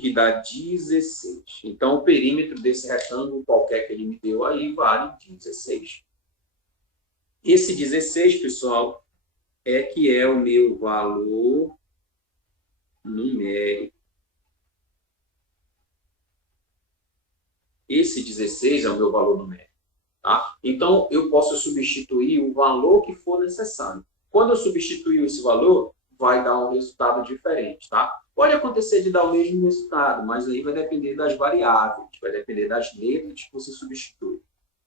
que dá 16. Então, o perímetro desse retângulo, qualquer que ele me deu aí, vale 16. Esse 16, pessoal, é que é o meu valor numérico. Esse 16 é o meu valor numérico. Tá? Então, eu posso substituir o valor que for necessário. Quando eu substituir esse valor, vai dar um resultado diferente. Tá? Pode acontecer de dar o mesmo resultado, mas aí vai depender das variáveis, vai depender das letras que você substitui.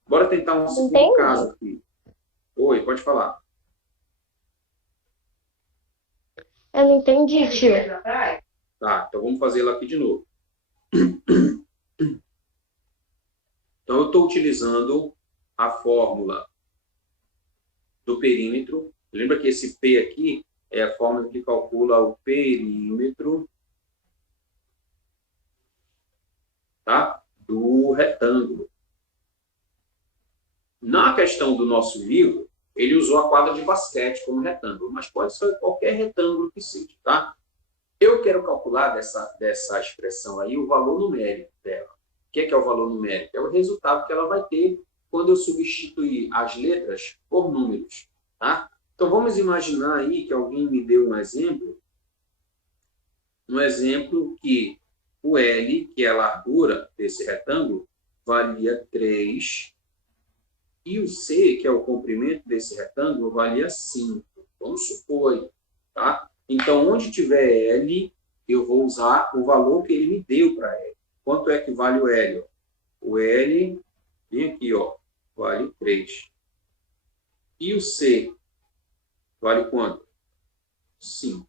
Bora tentar um segundo caso aqui. Oi, pode falar. Eu não entendi, tio. Tá, então vamos fazê-la aqui de novo. Então, eu estou utilizando a fórmula do perímetro. Lembra que esse P aqui é a fórmula que calcula o perímetro, tá? Do retângulo. Na questão do nosso livro, ele usou a quadra de basquete como retângulo, mas pode ser qualquer retângulo que seja, tá? Eu quero calcular dessa expressão aí o valor numérico dela. O que é o valor numérico? É o resultado que ela vai ter quando eu substituir as letras por números, tá? Então, vamos imaginar aí que alguém me deu um exemplo que o L, que é a largura desse retângulo, valia 3, e o C, que é o comprimento desse retângulo, valia 5. Vamos supor aí, tá? Então, onde tiver L, eu vou usar o valor que ele me deu para L. Quanto é que vale o L? O L, vem aqui, ó, vale 3. E o C vale quanto? 5.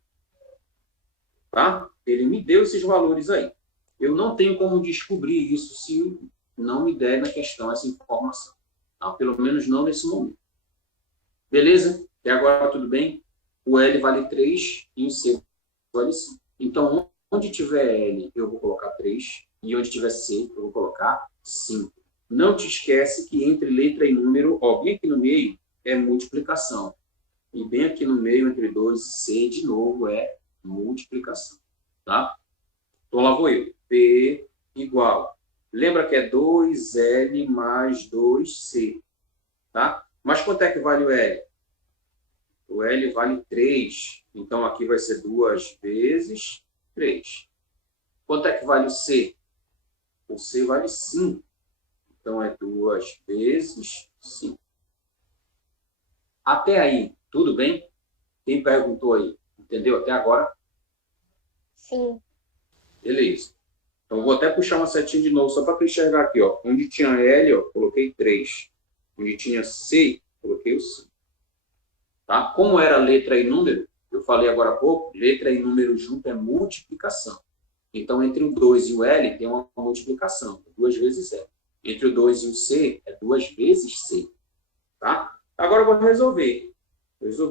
Tá? Ele me deu esses valores aí. Eu não tenho como descobrir isso se não me der na questão essa informação. Tá? Pelo menos não nesse momento. Beleza? E agora tudo bem? O L vale 3 e o C vale 5. Então, onde tiver L, eu vou colocar 3. E onde tiver C, eu vou colocar 5. Não te esquece que entre letra e número, ó, bem aqui no meio, é multiplicação. E bem aqui no meio, entre 2 e C, de novo, é multiplicação. Tá? Então, lá vou eu. P igual. Lembra que é 2L mais 2C. Tá? Mas quanto é que vale o L? O L vale 3. Então, aqui vai ser 2 vezes 3. Quanto é que vale o C? O C vale 5. Então, é 2 vezes 5. Até aí, tudo bem? Quem perguntou aí? Entendeu até agora? Sim. Beleza. Então, vou até puxar uma setinha de novo, só para enxergar aqui. Ó. Onde tinha L, ó, coloquei 3. Onde tinha C, coloquei o 5. Tá? Como era letra e número, eu falei agora há pouco, letra e número junto é multiplicação. Então, entre o 2 e o L tem uma multiplicação, 2 vezes L. Entre o 2 e o C é 2 vezes C. Tá? Agora eu vou resolver.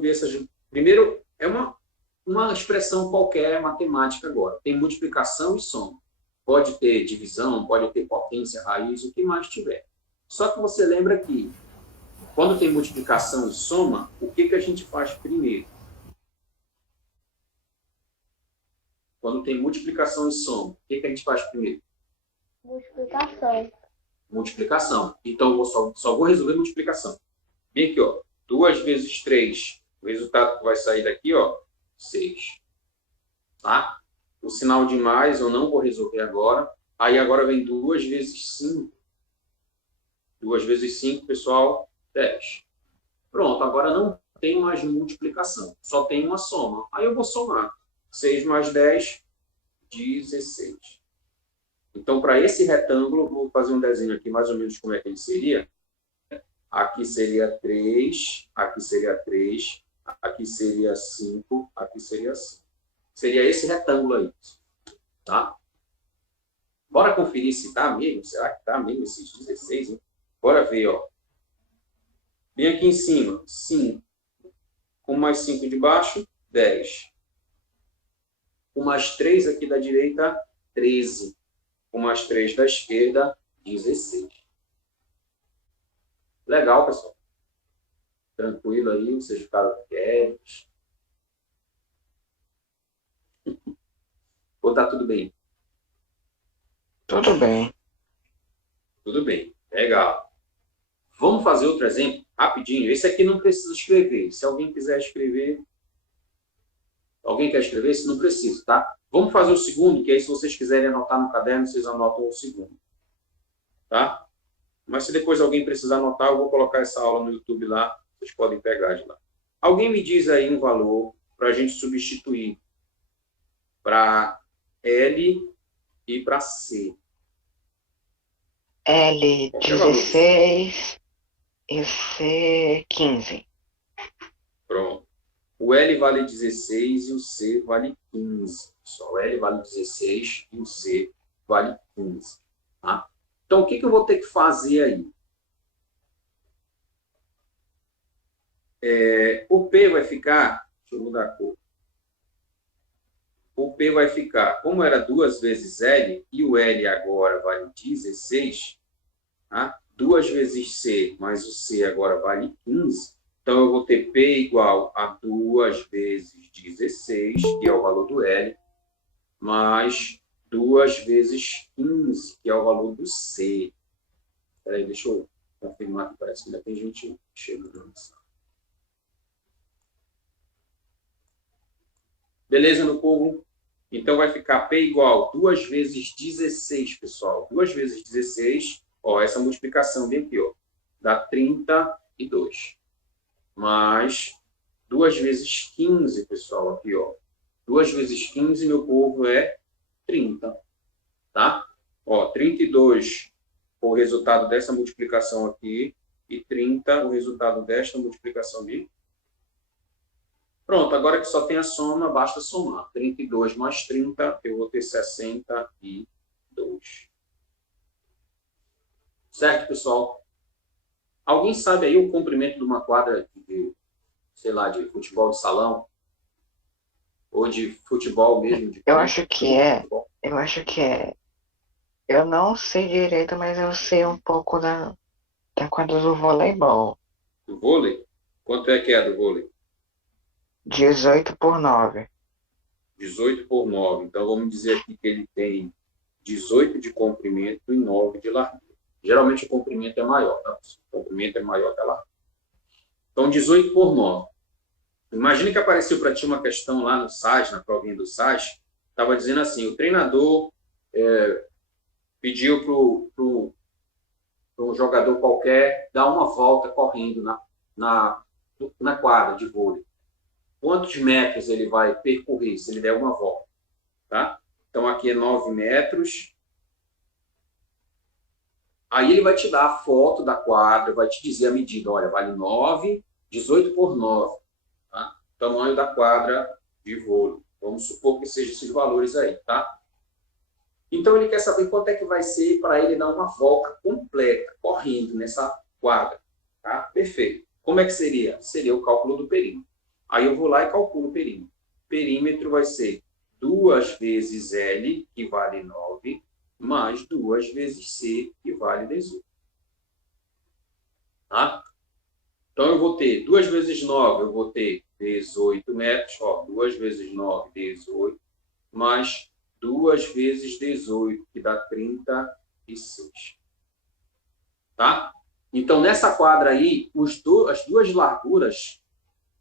Essas. Primeiro, é uma expressão qualquer matemática agora. Tem multiplicação e soma. Pode ter divisão, pode ter potência, raiz, o que mais tiver. Só que você lembra que Quando tem multiplicação e soma, o que a gente faz primeiro? Quando tem multiplicação e soma, o que a gente faz primeiro? Multiplicação. Multiplicação. Então, eu só vou resolver multiplicação. Vem aqui, ó. 2 vezes 3. O resultado que vai sair daqui, ó, 6. Tá? O sinal de mais eu não vou resolver agora. Aí agora vem 2 vezes 5. 2 vezes 5, pessoal, 10. Pronto, agora não tem mais multiplicação. Só tem uma soma. Aí eu vou somar. 6 mais 10, 16. Então, para esse retângulo, vou fazer um desenho aqui, mais ou menos como é que ele seria. Aqui seria 3, aqui seria 3, aqui seria 5, aqui seria 5. Seria esse retângulo aí, tá? Bora conferir se tá mesmo. Será que tá mesmo esses 16, hein? Bora ver, ó. Vem aqui em cima, 5. Com mais 5 de baixo, 10. Com mais 3 aqui da direita, 13. Com mais 3 da esquerda, 16. Legal, pessoal. Tranquilo aí, vocês ficaram quietos. Ou tá tudo bem? Tudo bem. Tudo bem. Legal. Vamos fazer outro exemplo rapidinho. Esse aqui não precisa escrever. Se alguém quiser escrever... Alguém quer escrever? Esse não precisa, tá? Vamos fazer o segundo, que aí se vocês quiserem anotar no caderno, vocês anotam o segundo. Tá? Mas se depois alguém precisar anotar, eu vou colocar essa aula no YouTube lá. Vocês podem pegar de lá. Alguém me diz aí um valor para a gente substituir para L e para C. L, Qualquer valor. 16 e C, 15. Pronto. O L vale 16 e o C vale 15. Só o L vale 16 e o C vale 15. Tá? Então, o que eu vou ter que fazer aí? O P vai ficar... Deixa eu mudar a cor. O P vai ficar, como era 2 vezes L, e o L agora vale 16, tá? 2 vezes C, mais o C agora vale 15. Então, eu vou ter P igual a 2 vezes 16, que é o valor do L, mais 2 vezes 15, que é o valor do C. Espera aí, deixa eu confirmar que parece que ainda tem gente chegando. Beleza, meu povo? Então, vai ficar P igual 2 vezes 16, pessoal. 2 vezes 16, ó, essa multiplicação bem aqui, ó, dá 32. Mais 2 vezes 15, pessoal, aqui, ó. 2 vezes 15, meu povo, é 30, tá? Ó, 32 o resultado dessa multiplicação aqui e 30 o resultado desta multiplicação aqui. Pronto, agora que só tem a soma, basta somar. 32 mais 30, eu vou ter 62. Certo, pessoal? Alguém sabe aí o comprimento de uma quadra de, sei lá, de futebol de salão? Ou de futebol mesmo? Eu acho que é. Eu não sei direito, mas eu sei um pouco da quadra do voleibol. Do vôlei? Quanto é que é do vôlei? 18 por 9. 18 por 9. Então, vamos dizer aqui que ele tem 18 de comprimento e 9 de largura. Geralmente, o comprimento é maior, tá? O comprimento é maior que a largura. Então, 18 por 9. Imagina que apareceu para ti uma questão lá no SAS, na provinha do SAS, estava dizendo assim, o treinador pediu para um jogador qualquer dar uma volta correndo na quadra de vôlei. Quantos metros ele vai percorrer se ele der uma volta? Tá? Então, aqui é 9 metros. Aí ele vai te dar a foto da quadra, vai te dizer a medida. Olha, vale 9, 18 por 9. Tá? Tamanho da quadra de vôlei. Vamos supor que sejam esses valores aí, tá? Então, ele quer saber quanto é que vai ser para ele dar uma volta completa, correndo nessa quadra. Tá? Perfeito. Como é que seria? Seria o cálculo do perímetro. Aí eu vou lá e calculo o perímetro. Perímetro vai ser 2 vezes L, que vale 9, mais 2 vezes C, que vale 18. Tá? Então, eu vou ter 2 vezes 9, eu vou ter 18 metros. Ó, 2 vezes 9, 18. Mais 2 vezes 18, que dá 36. Tá? Então, nessa quadra aí, as duas larguras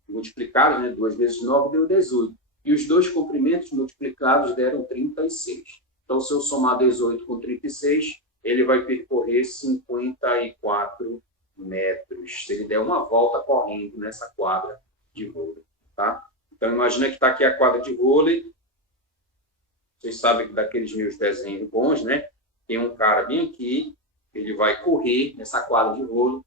multiplicadas, né? 2 vezes 9 deu 18. E os dois comprimentos multiplicados deram 36. Então, se eu somar 18 com 36, ele vai percorrer 54 metros. Se ele der uma volta correndo nessa quadra de vôlei. Tá? Então, imagina que está aqui a quadra de vôlei. Vocês sabem que daqueles meus desenhos bons, né? Tem um cara bem aqui, ele vai correr nessa quadra de vôlei.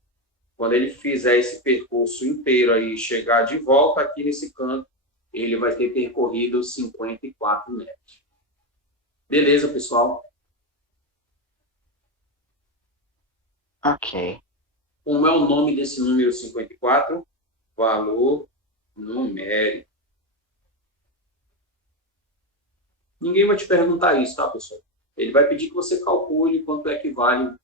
Quando ele fizer esse percurso inteiro aí, chegar de volta aqui nesse canto, ele vai ter percorrido 54 metros. Beleza, pessoal? Ok. Como é o nome desse número 54? Valor numérico. Ninguém vai te perguntar isso, tá, pessoal? Ele vai pedir que você calcule quanto é que vale,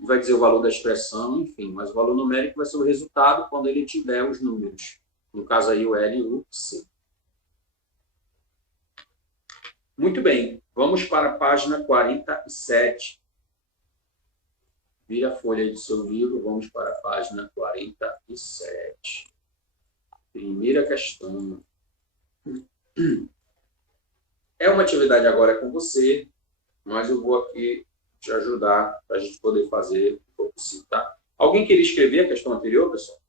vai dizer o valor da expressão, enfim, mas o valor numérico vai ser o resultado quando ele tiver os números. No caso aí, o L e o C. Muito bem, vamos para a página 47. Vira a folha aí do seu livro, vamos para a página 47. Primeira questão. É uma atividade agora com você, mas eu vou aqui te ajudar para a gente poder fazer o que for possível, tá? Alguém queria escrever a questão anterior, pessoal?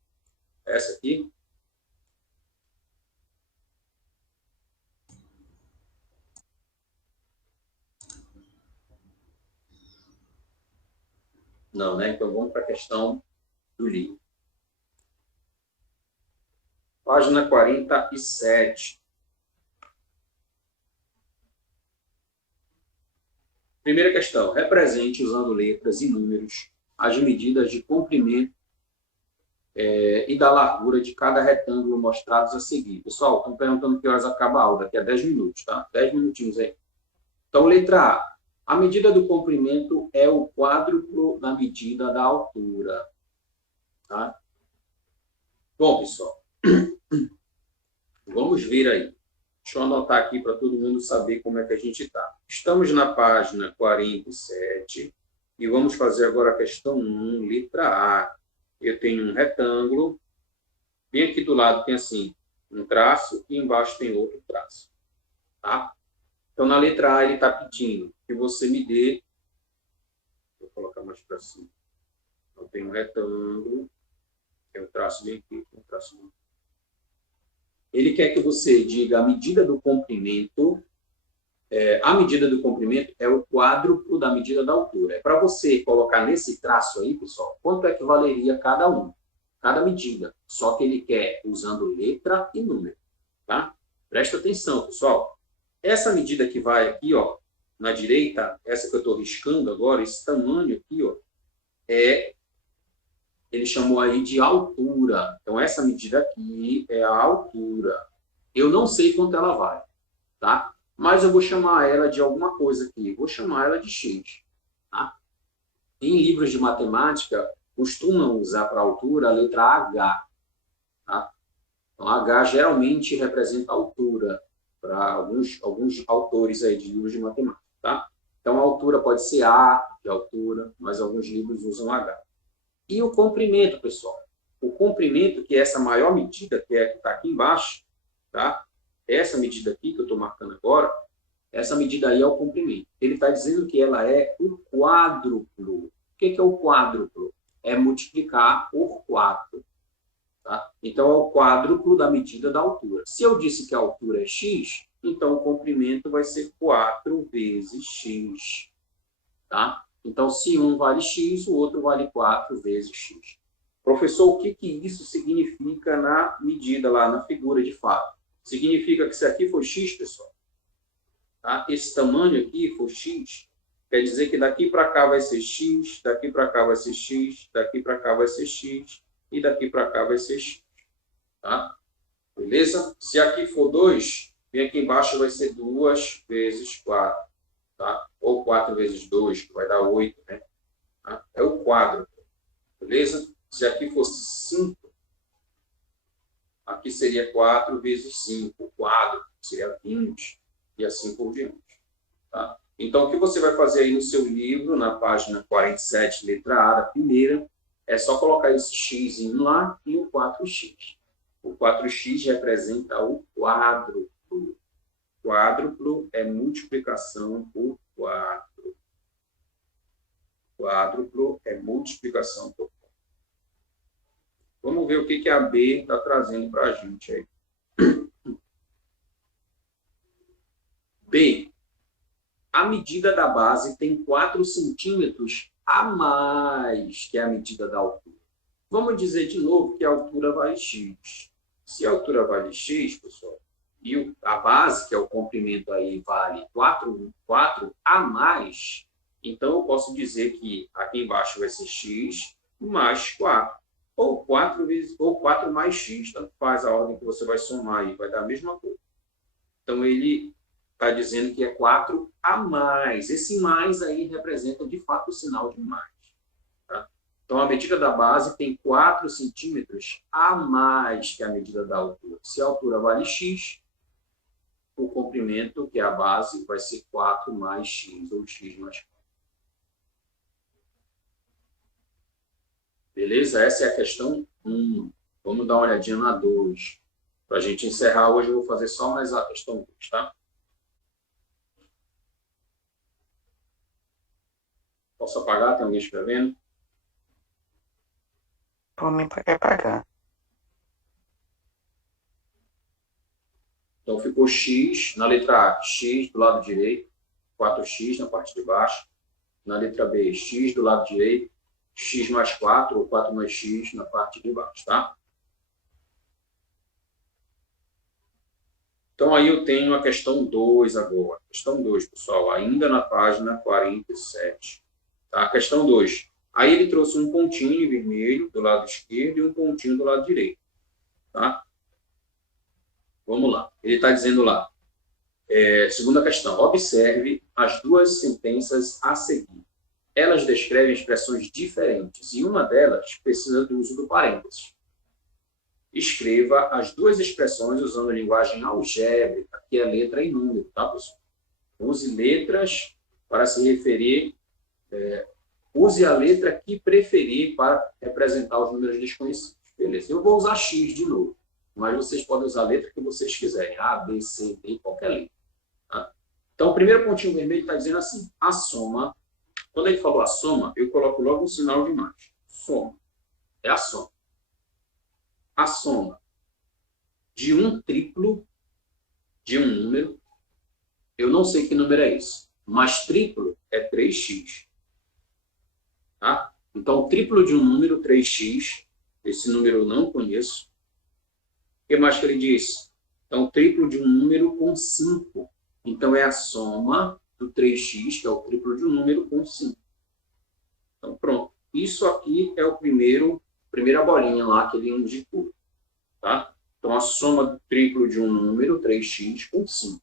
Essa aqui? Não, né? Então vamos para a questão do livro. Página 47. Primeira questão. Represente, usando letras e números, as medidas de comprimento e da largura de cada retângulo mostrados a seguir. Pessoal, estão perguntando que horas acaba a aula. Daqui a 10 minutos, tá? 10 minutinhos aí. Então, letra A. A medida do comprimento é o quádruplo da medida da altura. Tá? Bom, pessoal. Vamos ver aí. Deixa eu anotar aqui para todo mundo saber como é que a gente está. Estamos na página 47 e vamos fazer agora a questão 1, letra A. Eu tenho um retângulo, bem aqui do lado tem assim, um traço e embaixo tem outro traço. Tá? Então, na letra A, ele está pedindo que você me dê... Vou colocar mais para cima. Eu tenho um retângulo, tem um traço bem aqui, tem um traço bem aqui. Ele quer que você diga a medida do comprimento. A medida do comprimento é o quádruplo da medida da altura. É para você colocar nesse traço aí, pessoal, quanto é que valeria cada um, cada medida. Só que ele quer usando letra e número. Tá? Presta atenção, pessoal. Essa medida que vai aqui, ó, na direita, essa que eu estou riscando agora, esse tamanho aqui, ó, ele chamou aí de altura. Então, essa medida aqui é a altura. Eu não sei quanto ela vale, tá? Mas eu vou chamar ela de alguma coisa aqui. Vou chamar ela de x, tá? Em livros de matemática, costumam usar para altura a letra H, tá? Então, H geralmente representa altura para alguns autores aí de livros de matemática, tá? Então, a altura pode ser A de altura, mas alguns livros usam H. E o comprimento, pessoal? O comprimento, que é essa maior medida, que é a que está aqui embaixo, tá? Essa medida aqui que eu estou marcando agora, essa medida aí é o comprimento. Ele está dizendo que ela é o quádruplo. O que é o quádruplo? É multiplicar por 4. Tá? Então, é o quádruplo da medida da altura. Se eu disse que a altura é x, então o comprimento vai ser 4 vezes x. Tá? Então, se um vale x, o outro vale 4 vezes x. Professor, o que isso significa na medida, lá na figura de fato? Significa que se aqui for x, pessoal, tá? Esse tamanho aqui for x, quer dizer que daqui para cá vai ser x, daqui para cá vai ser x, daqui para cá vai ser x, e daqui para cá vai ser x. Tá? Beleza? Se aqui for 2, vem aqui embaixo vai ser 2 vezes 4. Tá? Ou 4 vezes 2, que vai dar 8, né? Tá? É o quádruplo. Beleza? Se aqui fosse 5, Aqui seria 4 vezes 5, o quadro seria 20, e assim por diante. Tá? Então, o que você vai fazer aí no seu livro, na página 47, letra A, da primeira, é só colocar esse x lá e o 4x. O 4x representa o quádruplo. Quádruplo é multiplicação por 4. Quádruplo é multiplicação por 4. Vamos ver o que a B está trazendo para a gente aí. B. A medida da base tem 4 centímetros a mais que a medida da altura. Vamos dizer de novo que a altura vale x. Se a altura vale x, pessoal, e a base, que é o comprimento aí, vale 4 a mais, então eu posso dizer que aqui embaixo vai ser x mais 4. Ou 4 mais x, tanto faz a ordem que você vai somar aí, vai dar a mesma coisa. Então, ele está dizendo que é 4 a mais. Esse mais aí representa, de fato, o sinal de mais. Tá? Então, a medida da base tem 4 centímetros a mais que a medida da altura. Se a altura vale x, o comprimento, que é a base, vai ser 4 mais x, ou x mais 4. Beleza? Essa é a questão 1. Vamos dar uma olhadinha na 2. Para a gente encerrar hoje, eu vou fazer só mais a questão 2, tá? Posso apagar? Tem alguém escrevendo? Por mim, pode apagar. Então, ficou x na letra A, x do lado direito, 4x na parte de baixo. Na letra B, x do lado direito, x mais 4 ou 4 mais x na parte de baixo, tá? Então, aí eu tenho a questão 2 agora. Questão 2, pessoal, ainda na página 47. Tá? A questão 2. Aí ele trouxe um pontinho vermelho do lado esquerdo e um pontinho do lado direito. Tá? Vamos lá. Ele está dizendo lá, segunda questão, observe as duas sentenças a seguir. Elas descrevem expressões diferentes e uma delas precisa do uso do parênteses. Escreva as duas expressões usando linguagem algébrica, que é letra e número, tá, pessoal? Use letras para se referir, use a letra que preferir para representar os números desconhecidos. Beleza? Eu vou usar X de novo, mas vocês podem usar a letra que vocês quiserem, A, B, C, D, qualquer letra. Tá? Então, o primeiro pontinho vermelho está dizendo assim, a soma. Quando ele falou a soma, eu coloco logo um sinal de mais. Soma. É a soma. A soma de um triplo de um número, eu não sei que número é esse, mas triplo é 3x. Tá? Então, triplo de um número, 3x, esse número eu não conheço. O que mais que ele disse? Então, triplo de um número com 5. Então, é a soma do 3x, que é o triplo de um número, com 5. Então, pronto. Isso aqui é o primeira bolinha lá que ele indicou. Tá? Então, a soma do triplo de um número, 3x, com 5.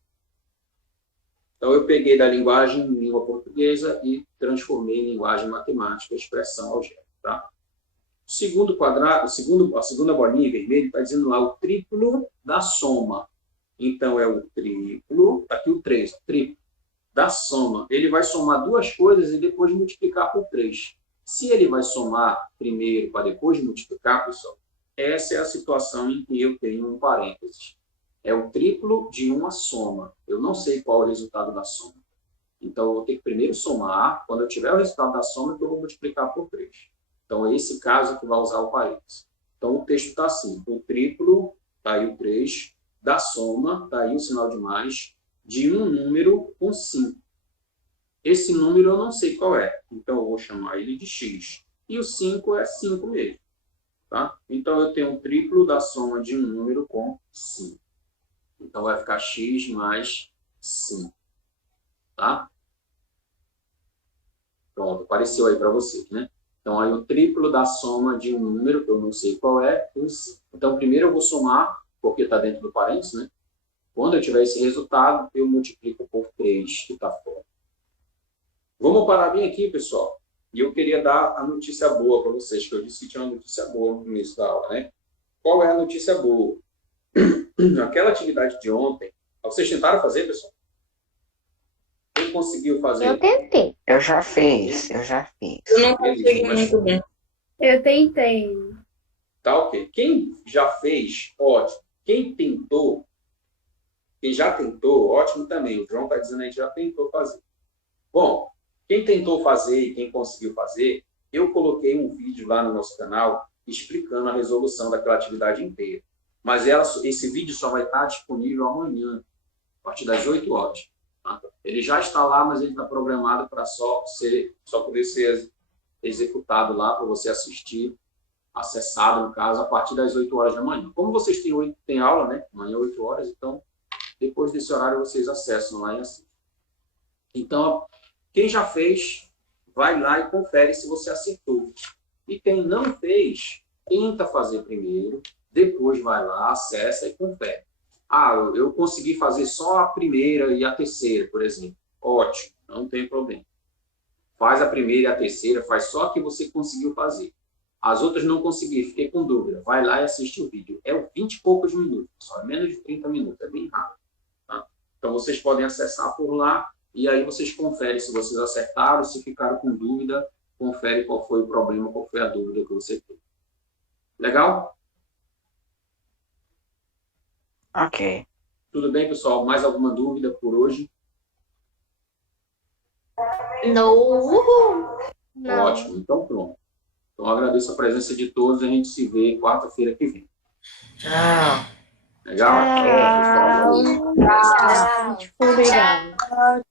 Então, eu peguei da linguagem língua portuguesa e transformei em linguagem matemática, expressão algébrica. Tá? Segundo quadrado, a segunda bolinha vermelha está dizendo lá o triplo da soma. Então, é o triplo, aqui o 3, triplo da soma. Ele vai somar duas coisas e depois multiplicar por 3. Se ele vai somar primeiro para depois multiplicar, pessoal, essa é a situação em que eu tenho um parênteses. É o triplo de uma soma. Eu não sei qual é o resultado da soma. Então, eu vou ter que primeiro somar. Quando eu tiver o resultado da soma, eu vou multiplicar por 3. Então, é esse caso que vai usar o parênteses. Então, o texto está assim. O triplo, está aí o 3, da soma, está aí o sinal de mais, de um número com 5. Esse número eu não sei qual é. Então, eu vou chamar ele de x. E o 5 é 5 mesmo. Tá? Então, eu tenho um triplo da soma de um número com 5. Então, vai ficar x mais 5. Tá? Pronto, apareceu aí para vocês, né? Então, aí o triplo da soma de um número, que eu não sei qual é, com 5. Então, primeiro eu vou somar, porque está dentro do parênteses, né? Quando eu tiver esse resultado, eu multiplico por 3, que está fora. Vamos parar bem aqui, pessoal. E eu queria dar a notícia boa para vocês, que eu disse que tinha uma notícia boa no começo da aula, né? Qual é a notícia boa? aquela atividade de ontem, vocês tentaram fazer, pessoal? Quem conseguiu fazer? Eu tentei. Eu já fiz, eu já fiz. Eu não consegui muito bem. Eu tentei. Tá ok. Quem já fez, ótimo. Quem tentou, quem já tentou, ótimo também. O João está dizendo aí que já tentou fazer. Bom, quem tentou fazer e quem conseguiu fazer, eu coloquei um vídeo lá no nosso canal explicando a resolução daquela atividade inteira. Mas esse vídeo só vai estar disponível amanhã, a partir das 8 horas. Tá? Ele já está lá, mas ele está programado para só poder ser executado lá, para você assistir, acessado, no caso, a partir das 8 horas da manhã. Como vocês têm aula, né? Amanhã 8 horas, então, depois desse horário, vocês acessam lá e assistem. Então, quem já fez, vai lá e confere se você acertou. E quem não fez, tenta fazer primeiro, depois vai lá, acessa e confere. Ah, eu consegui fazer só a primeira e a terceira, por exemplo. Ótimo, não tem problema. Faz a primeira e a terceira, faz só a que você conseguiu fazer. As outras não consegui, fiquei com dúvida. Vai lá e assiste o vídeo. É 20 e poucos minutos, só é menos de 30 minutos, é bem rápido. Tá? Então vocês podem acessar por lá e aí vocês conferem se vocês acertaram, se ficaram com dúvida, confere qual foi o problema, qual foi a dúvida que você teve. Legal? Ok. Tudo bem, pessoal? Mais alguma dúvida por hoje? Não. Ótimo, então pronto. Então agradeço a presença de todos e a gente se vê quarta-feira que vem. Tchau. Legal? Tchau. Pessoal, valeu. Obrigada.